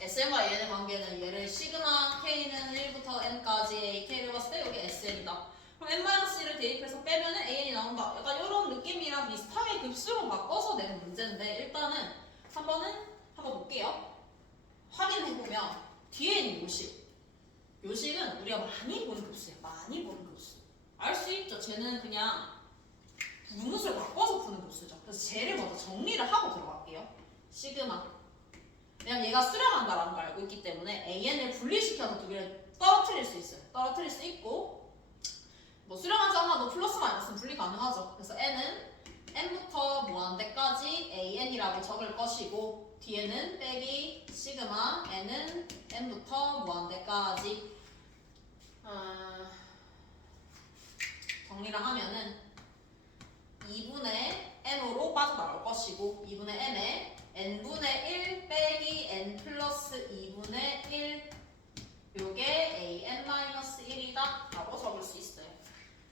SN과 AN의 관계는 얘를 시그마 K는 1부터 N까지 K를 봤을 때 여기 SN이다. 그럼 N-1을 대입해서 빼면은 AN이 나온다. 약간 이런 느낌이랑 비슷하게 급수로 바꿔서 낸 문제인데, 일단은 한번 볼게요. 확인해보면 뒤에 있는 요식. 요식은 우리가 많이 보는 급수예요. 많이 보는 급수. 알 수 있죠. 쟤는 그냥 분수를 바꿔서 푸는 급수죠. 그래서 쟤를 먼저 정리를 하고 들어갈게요. 시그마. 왜냐면 얘가 수렴한다라는 걸 알고 있기 때문에 AN을 분리시켜서 두 개를 떨어뜨릴 수 있어요. 떨어뜨릴 수 있고, 뭐 수렴하지 않아도 플러스 마이너스는 분리 가능하죠. 그래서 n은 n부터 무한대까지 AN이라고 적을 것이고, 뒤에는 빼기 시그마 n은 n부터 무한대까지. 정리를 하면은 2분의 n으로 빠져나올 것이고, 2분의 n에 n분의 1 빼기 n 플러스 2분의 1, 요게 an-1이다 라고 적을 수 있어요.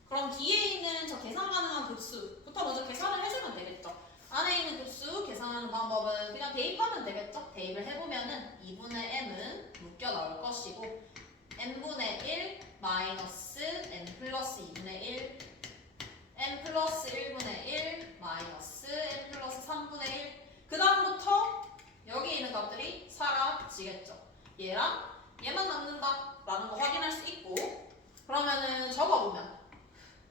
그럼 뒤에 있는 저 계산 가능한 급수부터 먼저 계산을 해주면 되겠죠. 안에 있는 급수 계산하는 방법은 그냥 대입하면 되겠죠. 대입을 해보면은 2분의 m은 묶여 나올 것이고, n분의 1 마이너스 n 플러스 2분의 1, n 플러스 1분의 1 마이너스 n 플러스 3분의 1. 그 다음부터 여기 있는 값들이 사라지겠죠. 얘랑 얘만 남는다 라는 거 확인할 수 있고, 그러면은 적어보면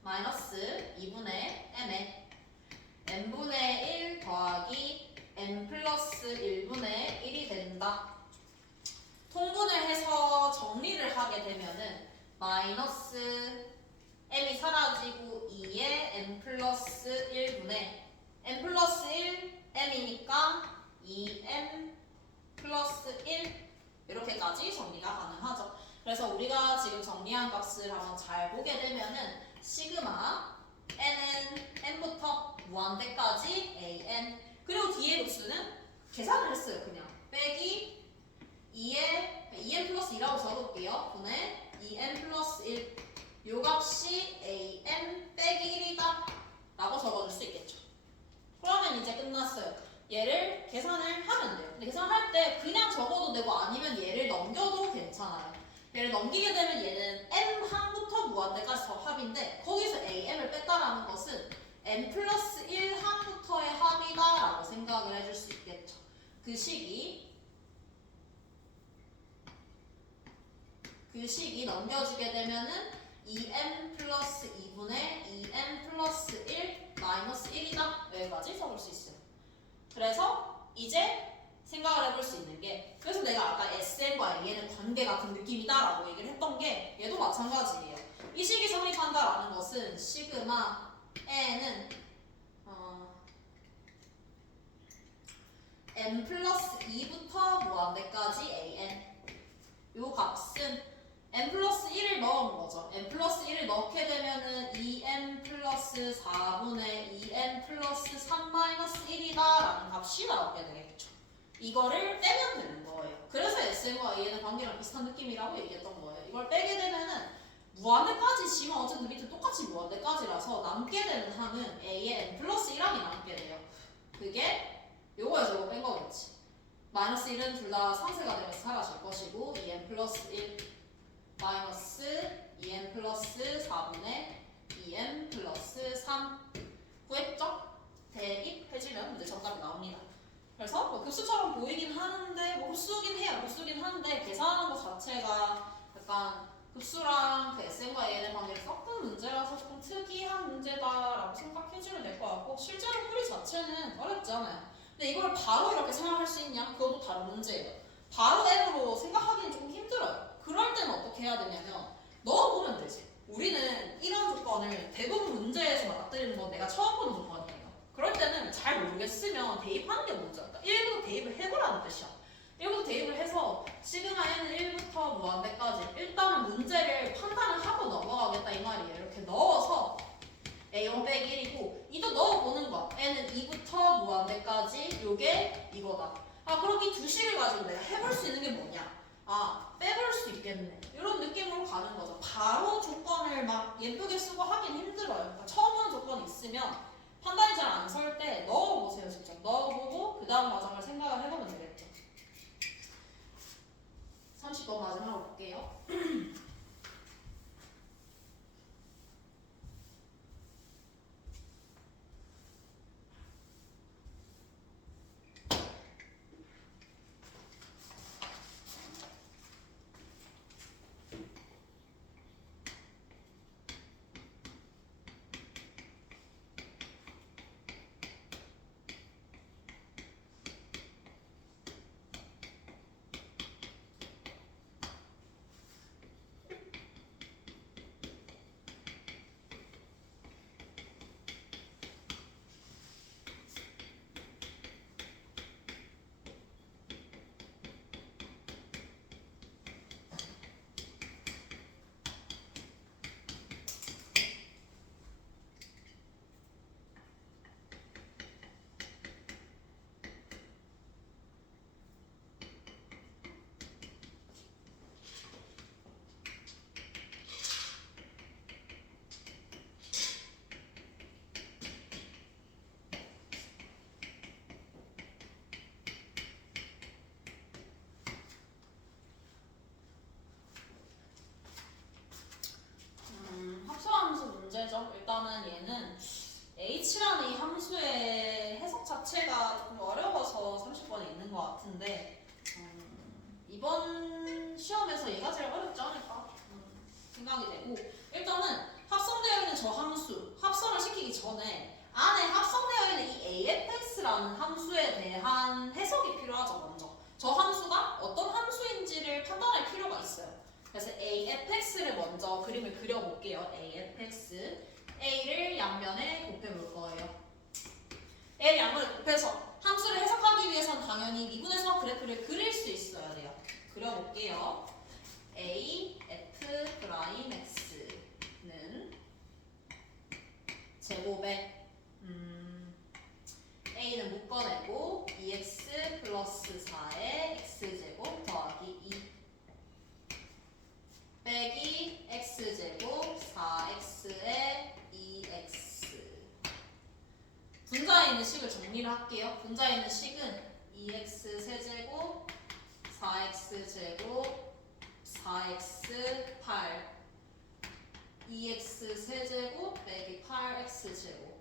마이너스 2분의 m에 n분의 1 더하기 n 플러스 1분의 1이 된다. 통분을 해서 정리를 하게 되면은 마이너스 m이 사라지고 2에 n 플러스 1분의 n 플러스 1 m이니까 2m 플러스 1 이렇게까지 정리가 가능하죠. 그래서 우리가 지금 정리한 값을 한번 잘 보게 되면은 시그마 n은 n부터 무한대까지 an, 그리고 뒤에 값수는 계산을 했어요. 그냥 빼기 2에 2n 플러스 2라고 적을게요. 분의 2n 플러스 1, 요 값이 an 빼기 1이다 라고 적어줄 수 있겠죠. 그러면 이제 끝났어요. 얘를 계산을 하면 돼요. 근데 계산할 때 그냥 적어도 되고 아니면 얘를 넘겨도 괜찮아요. 얘를 넘기게 되면 얘는 m 항부터 무한대까지 더 합인데, 거기서 am을 뺐다라는 것은 n 플러스 1 항부터의 합이다 라고 생각을 해줄 수 있겠죠. 그 식이 넘겨주게 되면은 2n 플러스 2분의 2n 플러스 1 마이너스 1이다. 여기까지 적을 수 있어요. 그래서 이제 생각을 해볼 수 있는 게, 그래서 내가 아까 SN과 AN의 관계 같은 느낌이다라고 얘기를 했던 게 얘도 마찬가지예요. 이 식이 성립한다라는 것은 시그마 n은 n 플러스 2부터 무한대까지 an, 요 값은 n 플러스 1을 넣은 거죠. n 플러스 1을 넣게 되면은 2n 플러스 4분의 2n 플러스 3 마이너스 1이다 라는 값이 나오게 되겠죠. 이거를 빼면 되는 거예요. 그래서 SN과 AN의 관계랑 비슷한 느낌이라고 얘기했던 거예요. 이걸 빼게 되면은 무한대까지 지면 어쨌든 밑에 똑같이 무한대까지라서 남게 되는 항은 A의 n 플러스 1항이 남게 돼요. 그게 요거에서 요거 뺀 거겠지. 마이너스 1은 둘 다 상쇄가 되면서 사라질 것이고, 2n 플러스 1 마이너스 2n 플러스 4분의 2n 플러스 3 구했죠? 대입해주면 문제 정답이 나옵니다. 그래서 뭐 급수처럼 보이긴 하는데, 뭐 급수긴 해요. 급수긴 한데 계산하는 것 자체가 약간 급수랑 그 SN과 AN의 관계를 섞은 문제라서 조금 특이한 문제다라고 생각해주면 될 것 같고, 실제로 풀이 자체는 어렵지 않아요. 근데 이걸 바로 이렇게 생각할 수 있냐? 그것도 다른 문제예요. 바로 M으로 생각하기는 조금 힘들어요. 그럴 때는 어떻게 해야 되냐면 넣어보면 되지. 우리는 이런 조건을 대부분 문제에서 맞닥뜨리는 건 내가 처음 보는 조건이에요. 그럴 때는 잘 모르겠으면 대입하는 게 먼저야. 그러니까 1부터 대입을 해보라는 뜻이야. 1부터 대입을 해서 시그마 n은 1부터 무한대까지 일단은 문제를 판단을 하고 넘어가겠다 이 말이에요. 가지고 내가 해볼 수 있는 게 뭐냐? 아, 빼볼 수 있겠네. 이런 느낌으로 가는 거죠. 바로 조건을 막 예쁘게 쓰고 하긴 힘들어요. 그러니까 처음 오는 조건이 있으면 판단이 잘 안 설 때 넣어보세요. 직접 넣어보고 그 다음 과정을 생각을 해보면 되겠죠. 30번 마지막으로 볼게요. 합성함수 문제죠. 일단은 얘는 h라는 이 함수의 해석 자체가 좀 어려워서 30번에 있는 것 같은데 이번 시험에서 얘가 제일 어렵지 않을까 생각이 되고, 일단은 합성되어 있는 저 함수 합성을 시키기 전에 안에 합성되어 있는 이 afx라는 함수에 대한 해석이 필요하죠. 먼저 저 함수가 어떤 함수인지를 판단할 필요가 있어요. 그래서 afx를 먼저 그림을 그려볼게요. afx a를 양면에 곱해볼 거예요. a를 양면에 곱해서 함수를 해석하기 위해선 당연히 미분해서 그래프를 그릴 수 있어야 돼요. 그려볼게요. a f 프라임 x는 제곱에 a는 묶어내고 2x 플러스 4의 x제곱 더하기 2 빼기 x제곱 4x의 2x. 분자에 있는 식을 정리를 할게요. 분자에 있는 식은 2x 세제곱 4x제곱 4x 8 2x 세제곱 빼기 8x제곱.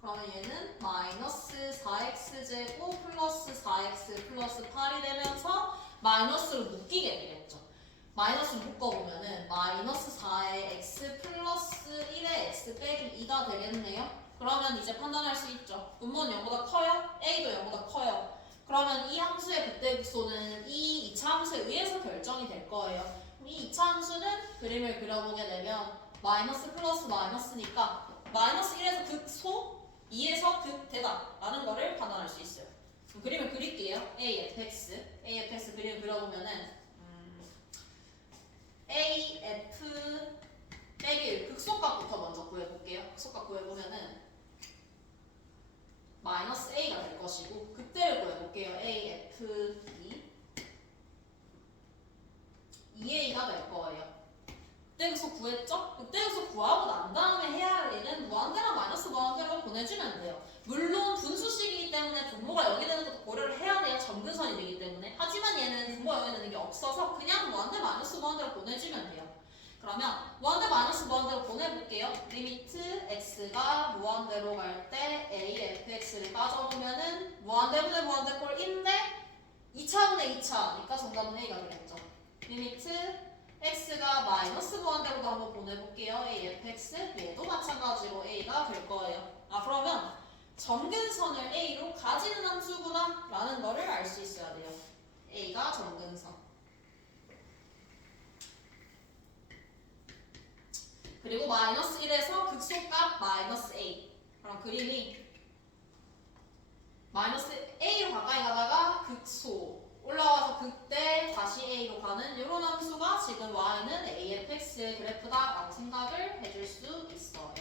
그러면 얘는 마이너스 4x제곱 플러스 4x 플러스 8이 되면서 마이너스를 묶이게 되겠죠. 마이너스를 묶어보면은 마이너스 4의 x 플러스 1의 x 빼기 2가 되겠네요. 그러면 이제 판단할 수 있죠. 분모는 0보다 커요? a도 0보다 커요. 그러면 이 함수의 극대극소는 이 2차 함수에 의해서 결정이 될 거예요. 이 2차 함수는 그림을 그려보게 되면 마이너스 플러스 마이너스니까 마이너스 1에서 극소 2에서 극대다 라는 거를 판단할 수 있어요. 그럼 그림을 그릴게요. AFX 그림을 그려보면은 AF 빼기 극소값부터 먼저 구해볼게요. 극소값 구해보면은 마이너스 A가 될 것이고, 극대를 구해볼게요. AF 2A가 될 거예요. 극대극소 구했죠? 극대극소 구하고 난 다음에 해야 할 일은 무한대랑 마이너스 무한대로 보내주면 돼요. 물론 분수식이기 때문에 분모가 0이 되는 것도 고려를 해야 돼요. 점근선이 되기 때문에. 하지만 얘는 분모가 0이 되는 게 없어서 그냥 무한대 마이너스 무한대로 보내주면 돼요. 그러면 무한대 마이너스 무한대로 보내볼게요. 리미트 x가 무한대로 갈 때 afx를 빠져보면은 무한대분의 무한대 꼴인데 2차분의 2차니까 정답은 a가 되겠죠. 리미트 x가 마이너스 무한대로도 한번 보내볼게요. afx 얘도 마찬가지로 a가 될 거예요. 그러면 점근선을 a로 가지는 함수구나 라는 거를 알 수 있어야 돼요. a가 점근선. 그리고 마이너스 1에서 극소값 마이너스 a. 그럼 그림이 마이너스 a로 가까이 가다가 극소 올라와서 그때 다시 a로 가는 이런 함수가 지금 y는 afx의 그래프다라고 생각을 해줄 수 있어요.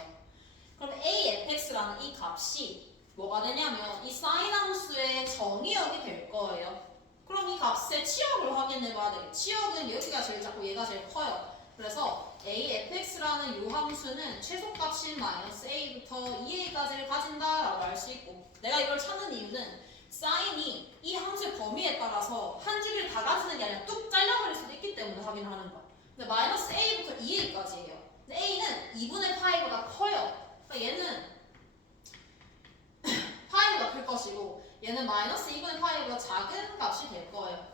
그럼 afx라는 이 값이 뭐가 되냐면 이 사인 함수의 정의역이 될 거예요. 그럼 이 값의 치역을 확인해 봐야 되겠죠. 치역은 여기가 제일 작고 얘가 제일 커요. 그래서 a(fx라는 요 함수는 최소값인 -a부터 2a까지를 가진다라고 할 수 있고, 내가 이걸 찾는 이유는 사인이 이 함수의 범위에 따라서 한 줄기를 다 가지는 게 아니라 뚝 잘려버릴 수도 있기 때문에 확인을 하는 거야. 근데 -a부터 2a까지예요. 근데 a는 2분의 파이보다 커요. 그러니까 얘는 파이보다 클 것이고 얘는 -2분의 파이보다 작은 값이 될 거예요.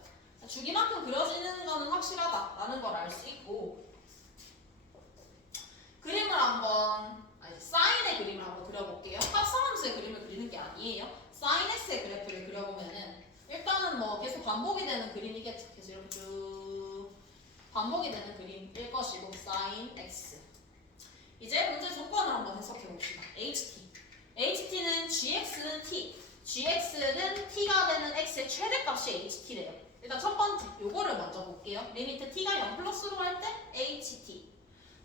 주기만큼 그려지는 거는 확실하다라는 걸 알 수 있고, 그림을 한번 사인의 그림을 한번 그려볼게요. 합성함수의 그림을 그리는 게 아니에요. 사인 x의 그래프를 그려보면은 일단은 뭐 계속 반복이 되는 그림이겠죠. 계속 이렇게 쭉 반복이 되는 그림일 것이고, 사인 x. 이제 문제 조건을 한번 해석해 봅시다. ht는 gx는 t, gx는 t가 되는 x의 최대값이 ht래요. 일단 첫 번째 요거를 먼저 볼게요. 리미트 t가 0 플러스로 갈 때 ht.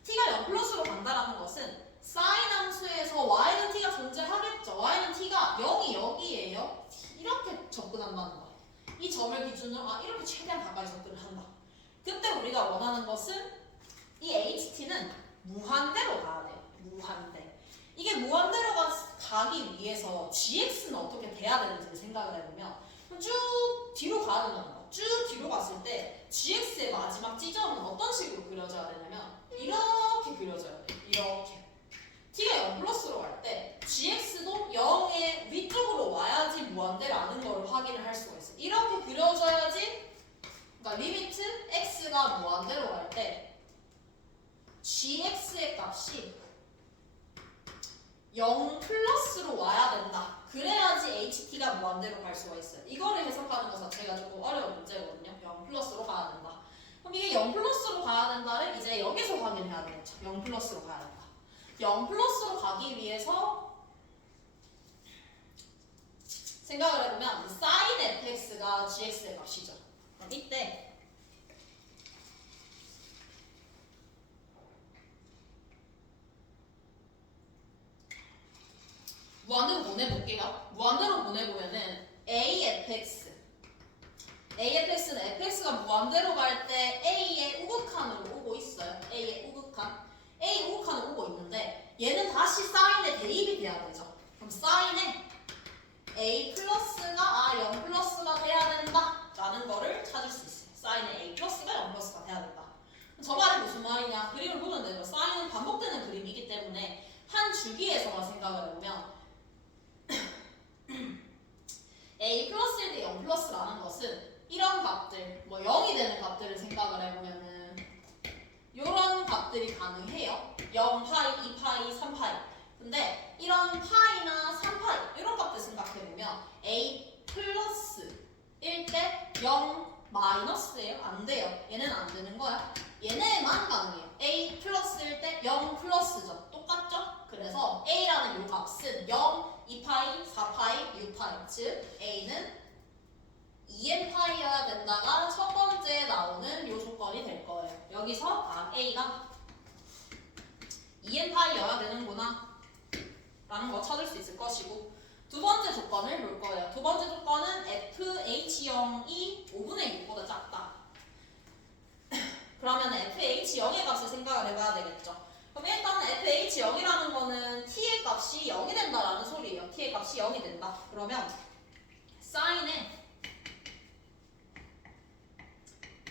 t가 0 플러스로 간다라는 것은 사인 함수에서 y는 t가 존재하겠죠. y는 t가 0이 여기에요. 이렇게 접근한다는 거예요. 이 점을 기준으로 이렇게 최대한 가까이 접근을 한다. 그때 우리가 원하는 것은 이 ht는 무한대로 가야 돼요. 무한대. 이게 무한대로 가기 위해서 gx는 어떻게 돼야 되는지를 생각을 해보면 쭉 뒤로 가야 된다는 거예요. 쭉 뒤로 갔을 때 gx의 마지막 지점은 어떤 식으로 그려져야 되냐면 이렇게 그려져야 돼요. 이렇게. t가 0 플러스로 갈 때 gx도 0의 위쪽으로 와야지 무한대라는 걸 확인을 할 수가 있어요. 이렇게 그려져야지, 그러니까 리미트 x가 무한대로 갈 때 gx의 값이 0 플러스로 와야 된다. 그래야지 ht가 무한대로 갈 수가 있어요. 이거를 해석하는 것 자체가 조금 어려운 문제거든요. 0 플러스로 가야 된다. 그럼 이게 0 플러스로 가야 된다를 이제 여기서 확인해야 되겠죠. 0 플러스로 가야 된다. 0 플러스로 가기 위해서 생각을 해보면 sin fx가 gx의 값이죠. 그럼 이때 무한대로 보내볼게요. 무한대로 보내보면은 afx는 fx가 무한대로 갈 때 a의 우극한으로 오고 있어요. a의 우극한. a 우극한으로 오고 있는데 얘는 다시 사인에 대입이 돼야 되죠. 그럼 사인에 a 플러스가 0 플러스가 돼야 된다 라는 거를 찾을 수 있어요. 사인에 a 플러스가 0 플러스가 돼야 된다. 저 말이 무슨 말이냐. 그림을 보면 되죠. 사인은 반복되는 그림이기 때문에 한 주기에서만 생각을 해보면 a 플러스일 때 0 플러스라는 것은 이런 값들, 뭐 0이 되는 값들을 생각을 해보면은 이런 값들이 가능해요. 0파이, 2파이, 3파이. 근데 이런 파이나 3파이 이런 값들 생각해보면 a 플러스일 때 0 마이너스예요? 안 돼요. 얘는 안 되는 거야. 얘네만 가능해요. a 플러스일 때 0 플러스죠. 똑같죠? 그래서 a라는 이 값은 0, 2파이, 4파이, 6파이. 즉 a는 2n파이여야 된다가 첫 번째에 나오는 이 조건이 될 거예요. 여기서 a가 2n파이여야 되는구나 라는 거 찾을 수 있을 것이고, 두 번째 조건을 볼 거예요. 두 번째 조건은 fh0이 5분의 6보다 작다. 그러면 fh0의 값을 생각을 해봐야 되겠죠. 그럼 일단 fh0이라는 거는 t의 값이 0이 된다라는 소리예요. t의 값이 0이 된다. 그러면 사인에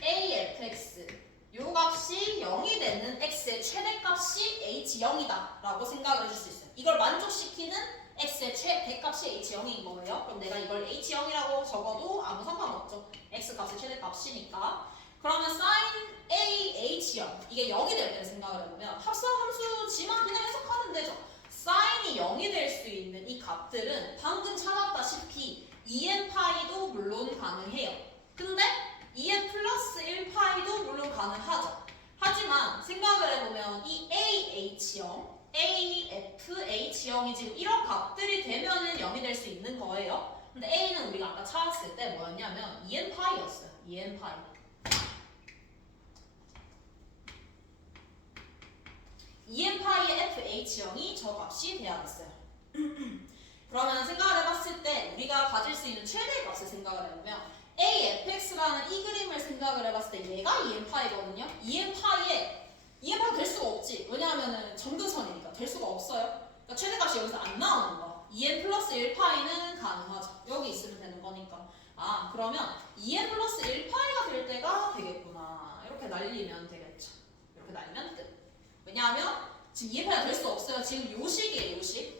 afx 요 값이 0이 되는 x의 최대값이 h0이다 라고 생각을 해줄 수 있어요. 이걸 만족시키는 x의 대값이 h0인 거예요. 그럼 내가 이걸 h0이라고 적어도 아무 상관없죠. x값의 최대값이니까. 그러면 sin a h0 이게 0이 될 때를 생각을 해보면 합성함수지만 그냥 해석하면 되죠. sign이 0이 될 수 있는 이 값들은 방금 찾았다시피 2n파이도 물론 가능해요. 근데 2n 플러스 1파이도 물론 가능하죠. 하지만 생각을 해보면 이 AH0, AFH0이 지금 이런 값들이 되면은 0이 될 수 있는 거예요. 근데 A는 우리가 아까 찾았을 때 뭐였냐면 2n파이였어요. 2n파이. 2n파이의 FH0이 저 값이 돼야겠어요. 그러면 생각을 해봤을 때 우리가 가질 수 있는 최대의 값을 생각을 해보면 AFX라는 이 그림을 생각을 해봤을 때 얘가 2n파이거든요. 2n파이가 될 수가 없지. 왜냐하면 정근선이니까 될 수가 없어요. 그러니까 최대값이 여기서 안 나오는 거야. 2n 플러스 1파이는 가능하죠. 여기 있으면 되는 거니까. 아 그러면 2n 플러스 1파이가 될 때가 되겠구나. 이렇게 날리면 되겠죠. 이렇게 날리면 끝. 왜냐하면 지금 2n파이가 될 수 없어요. 지금 요식이에요.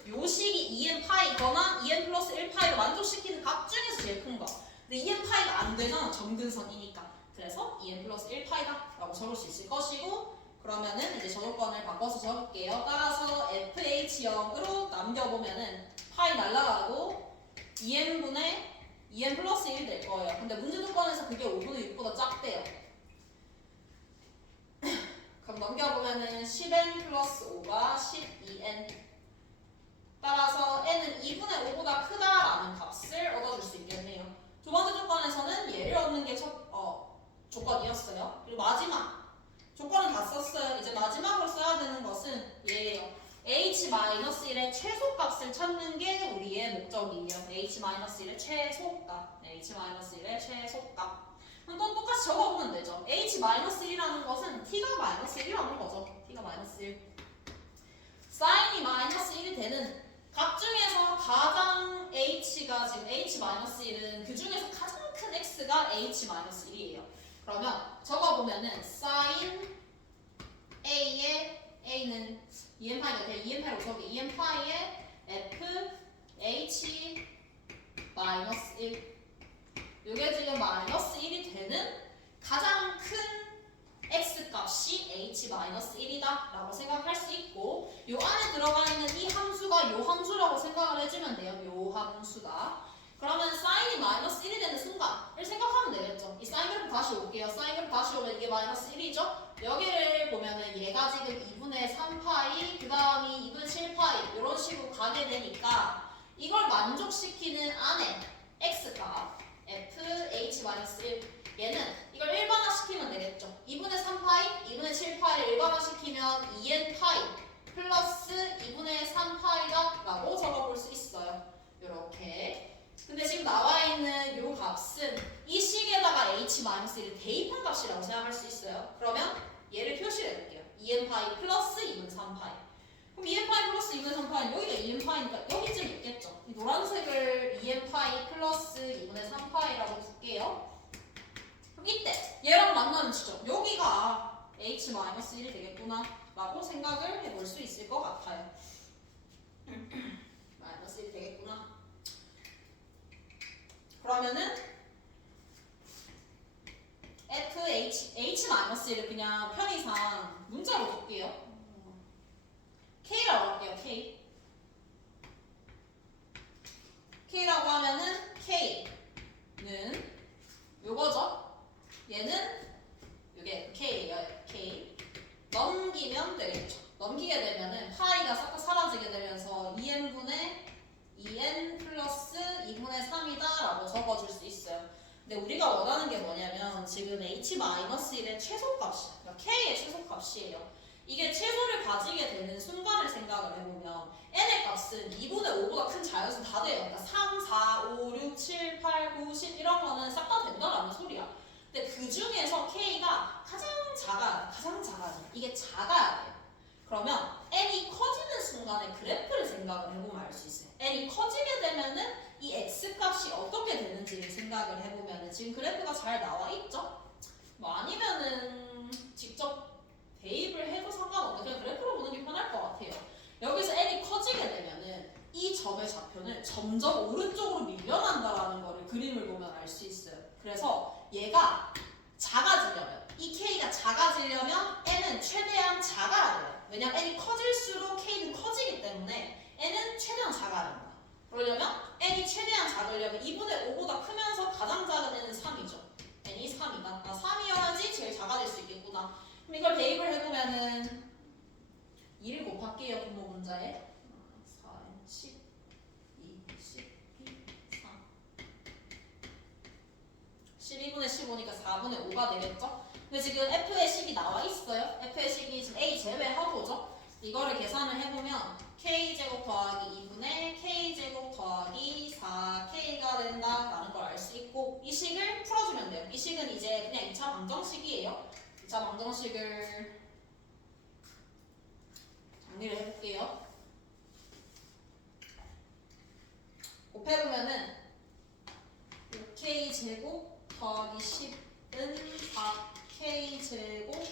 요식이 2n파이거나 2n 플러스 1파이를 만족시키는 값 중에서 제일 큰 거. 근데 2n파이가 안 되잖아. 정근선이니까. 그래서 2n 플러스 1파이다 라고 적을 수 있을 것이고 그러면은 이제 저조건을 바꿔서 적을게요. 따라서 FH0으로 남겨보면은 파이 날라가고 2n 플러스 1 될 거예요. 근데 문제 조건에서 그게 5분의 6보다 작대요. 그럼 넘겨보면은 10n 플러스 5가 12n. 따라서 n은 2분의 5보다 크다라는 값을 얻어줄 수 있겠네요. 두 번째 조건에서는 얘를 얻는 게 조건이었어요. 그리고 마지막 조건은 다 썼어요. 이제 마지막으로 써야 되는 것은 얘예요. h-1의 최소값을 찾는 게 우리의 목적이에요. h-1의 최소값. h-1의 최소값. 그럼 또 똑같이 적어보면 되죠. h-1이라는 것은 t가 -1이라는 거죠. t가 -1. 사인이 -1이 되는 값 중에서 가장 h가 지금 h-1은 그 중에서 가장 큰 x가 h-1이에요. 그러면 적어보면은 sin a의 a는 2n파이가 돼. 2n파이로 적게 2n파이의 f h -1 이게 지금 -1이 되는 가장 큰 x값이 h-1이다 라고 생각할 수 있고 요 안에 들어가 있는 이 함수가 요 함수라고 생각을 해주면 돼요. 요 함수다. 그러면 사인이 -1이 되는 순간을 생각하면 되겠죠. 이 사인 그래프 다시 올게요. 사인 그래프 다시 오면 이게 -1이죠. 여기를 보면은 얘가 지금 2분의 3파이 그 다음이 2분의 7파이 이런 식으로 가게 되니까 이걸 만족시키는 안에 x값 f h-1 얘는 이걸 일반화시키면 되겠죠. 2분의 3파이, 2분의 7파이를 일반화시키면 2n파이 플러스 2분의 3파이다 라고 적어볼 수 있어요. 이렇게. 근데 지금 나와 있는 이 값은 이 식에다가 h-1을 대입한 값이라고 생각할 수 있어요. 그러면 얘를 표시해 볼게요. 2n파이 플러스 2분의 3파이. 그럼 2n파이 플러스 2분의 3파이는 여기가 2n파이니까 여기쯤 있겠죠. 이 노란색을 2n파이 플러스 2분의 3파이라고 둘게요. 그럼 이때 얘랑 만나는 지점 여기가 h-1이 되겠구나 라고 생각을 해볼 수 있을 것 같아요. -1이 되겠구나. 그러면은 h-1을 그냥 편의상 문자로 줄게요. k라고 할게요. k라고 하면은 k는 요거죠. 얘는 요게 k예요. k 넘기면 되겠죠. 넘기게 되면은 파이가 싹 다 사라지게 되면서 2n분의 2n 플러스 2분의 3이다 라고 적어줄 수 있어요. 근데 우리가 원하는 게 뭐냐면 지금 h-1의 최소값이야. 그러니까 k의 최소값이에요. 이게 최소를 가지게 되는 순간을 생각을 해보면 n의 값은 2분의 5보다 큰 자연수 다 돼요. 그러니까 3, 4, 5, 6, 7, 8, 9, 10 이런 거는 싹 다 된다라는 소리야. 근데 그 중에서 k가 가장 작아요. 이게 작아야 돼요. 그러면 n이 커지는 순간에 그래프를 생각을 해보면 알 수 있어요. n이 커지게 되면은 이 x값이 어떻게 되는지를 생각을 해보면은 지금 그래프가 잘 나와 있죠? 뭐 아니면은 직접 대입을 해도 상관없는데 그냥 그래프로 보는 게 편할 것 같아요. 여기서 n이 커지게 되면은 이 점의 좌표는 점점 오른쪽으로 밀려난다라는 거를 그림을 보면 알 수 있어요. 그래서 얘가 작아지려면 이 k가 작아지려면 n은 최대한 작아야 돼요. 왜냐면 n이 커질수록 k는 커지기 때문에 n은 최대한 작아야 합니다. 그러려면 n이 최대한 작으려면 2분의 5보다 크면서 가장 작은 n은 3이죠. n이 3이다. 3이어야지 제일 작아질 수 있겠구나. 그럼 이걸 대입을 해보면은 2를 곱할게요. 분모 문자에 4, 10, 2, 12, 3 12분의 15니까 4분의 5가 되겠죠? 근데 지금 f의 식이 나와 있어요. f의 식이 지금 a 제외하고죠. 이거를 계산을 해보면 k제곱 더하기 2분의 k제곱 더하기 4k가 된다라는 걸 알 수 있고 이 식을 풀어주면 돼요. 이 식은 이제 그냥 2차 방정식이에요. 2차 방정식을 정리를 해볼게요. 곱해보면은 5k제곱 더하기 10은 4k제곱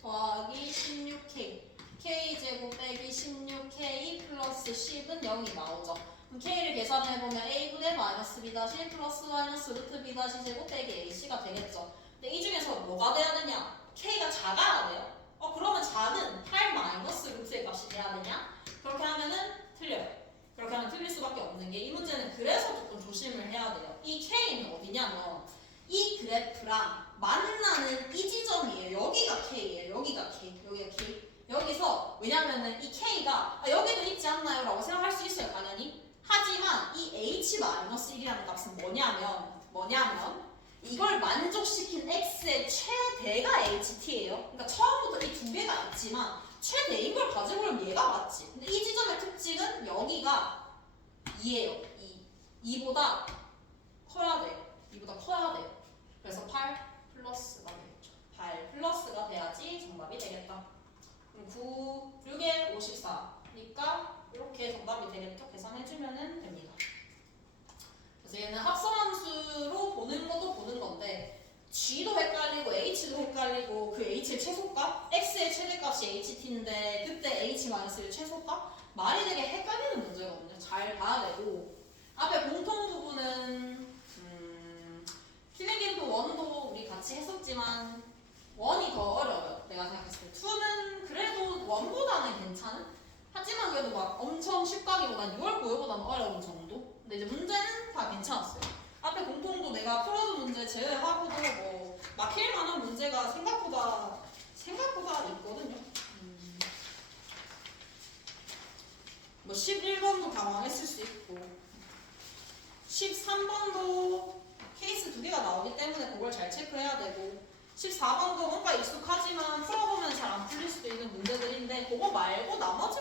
더하기 16k k제곱 빼기 16k 플러스 10은 0이 나오죠. 그럼 k를 계산해보면 a분의 마이너스 b 다시 플러스 마이너스 루트 b 다시 제곱 빼기 ac가 되겠죠. 근데 이 중에서 뭐가 돼야 되냐? k가 작아야 돼요. 그러면 작은 8 마이너스 루트의 값이 돼야 되냐? 그렇게 하면은 틀려요. 그렇게 하면 틀릴 수밖에 없는 게 이 문제는 그래서 조금 조심을 해야 돼요. 이 k는 어디냐면 이 그래프랑 만나는 이 지점이에요. 여기가 k예요. 여기가 k, 여기가 k. 여기서 왜냐면은 이 k가 여기도 있지 않나요? 라고 생각할 수 있어요. 당연히. 하지만 이 h-1이라는 값은 뭐냐면 이걸 만족시킨 x의 최대가 ht예요. 그러니까 처음부터 이 두 개가 있지만 최대인 걸 가지고 오면 얘가 맞지. 근데 이 지점의 특징은 여기가 2예요. 2보다 커야 돼요. 2보다 커야 돼요. 그래서 8 플러스가 되겠죠. 8 플러스가 돼야지 정답이 되겠다. 그럼 9, 6에 54니까 이렇게 정답이 되겠죠. 계산해주면 됩니다. 그래서 얘는 합성함수로 보는 것도 보는 건데 G도 헷갈리고 H도 헷갈리고 그 H의 최소값, X의 최대값이 HT인데 그때 H-의 최소값 말이 되게 헷갈리는 문제거든요. 잘 봐야 되고 앞에 공통 부분은 킬링겐도 1도 우리 같이 했었지만 1이 더 어려워요. 내가 생각했을 때 2는 그래도 1보다는 괜찮은? 하지만 그래도 막 엄청 쉽다기보단 6월 9월보다는 어려운 정도? 근데 이제 문제는 다 괜찮았어요. 앞에 공통도 내가 풀어준 문제 제외하고도 뭐 막힐 만한 문제가 생각보다 있거든요. 뭐 11번도 다 망했을 수 있고 13번도 케이스 2개가 나오기 때문에 그걸 잘 체크해야 되고 14번도 뭔가 익숙하지만 풀어보면 잘 안 풀릴 수도 있는 문제들인데 그거 말고 나머지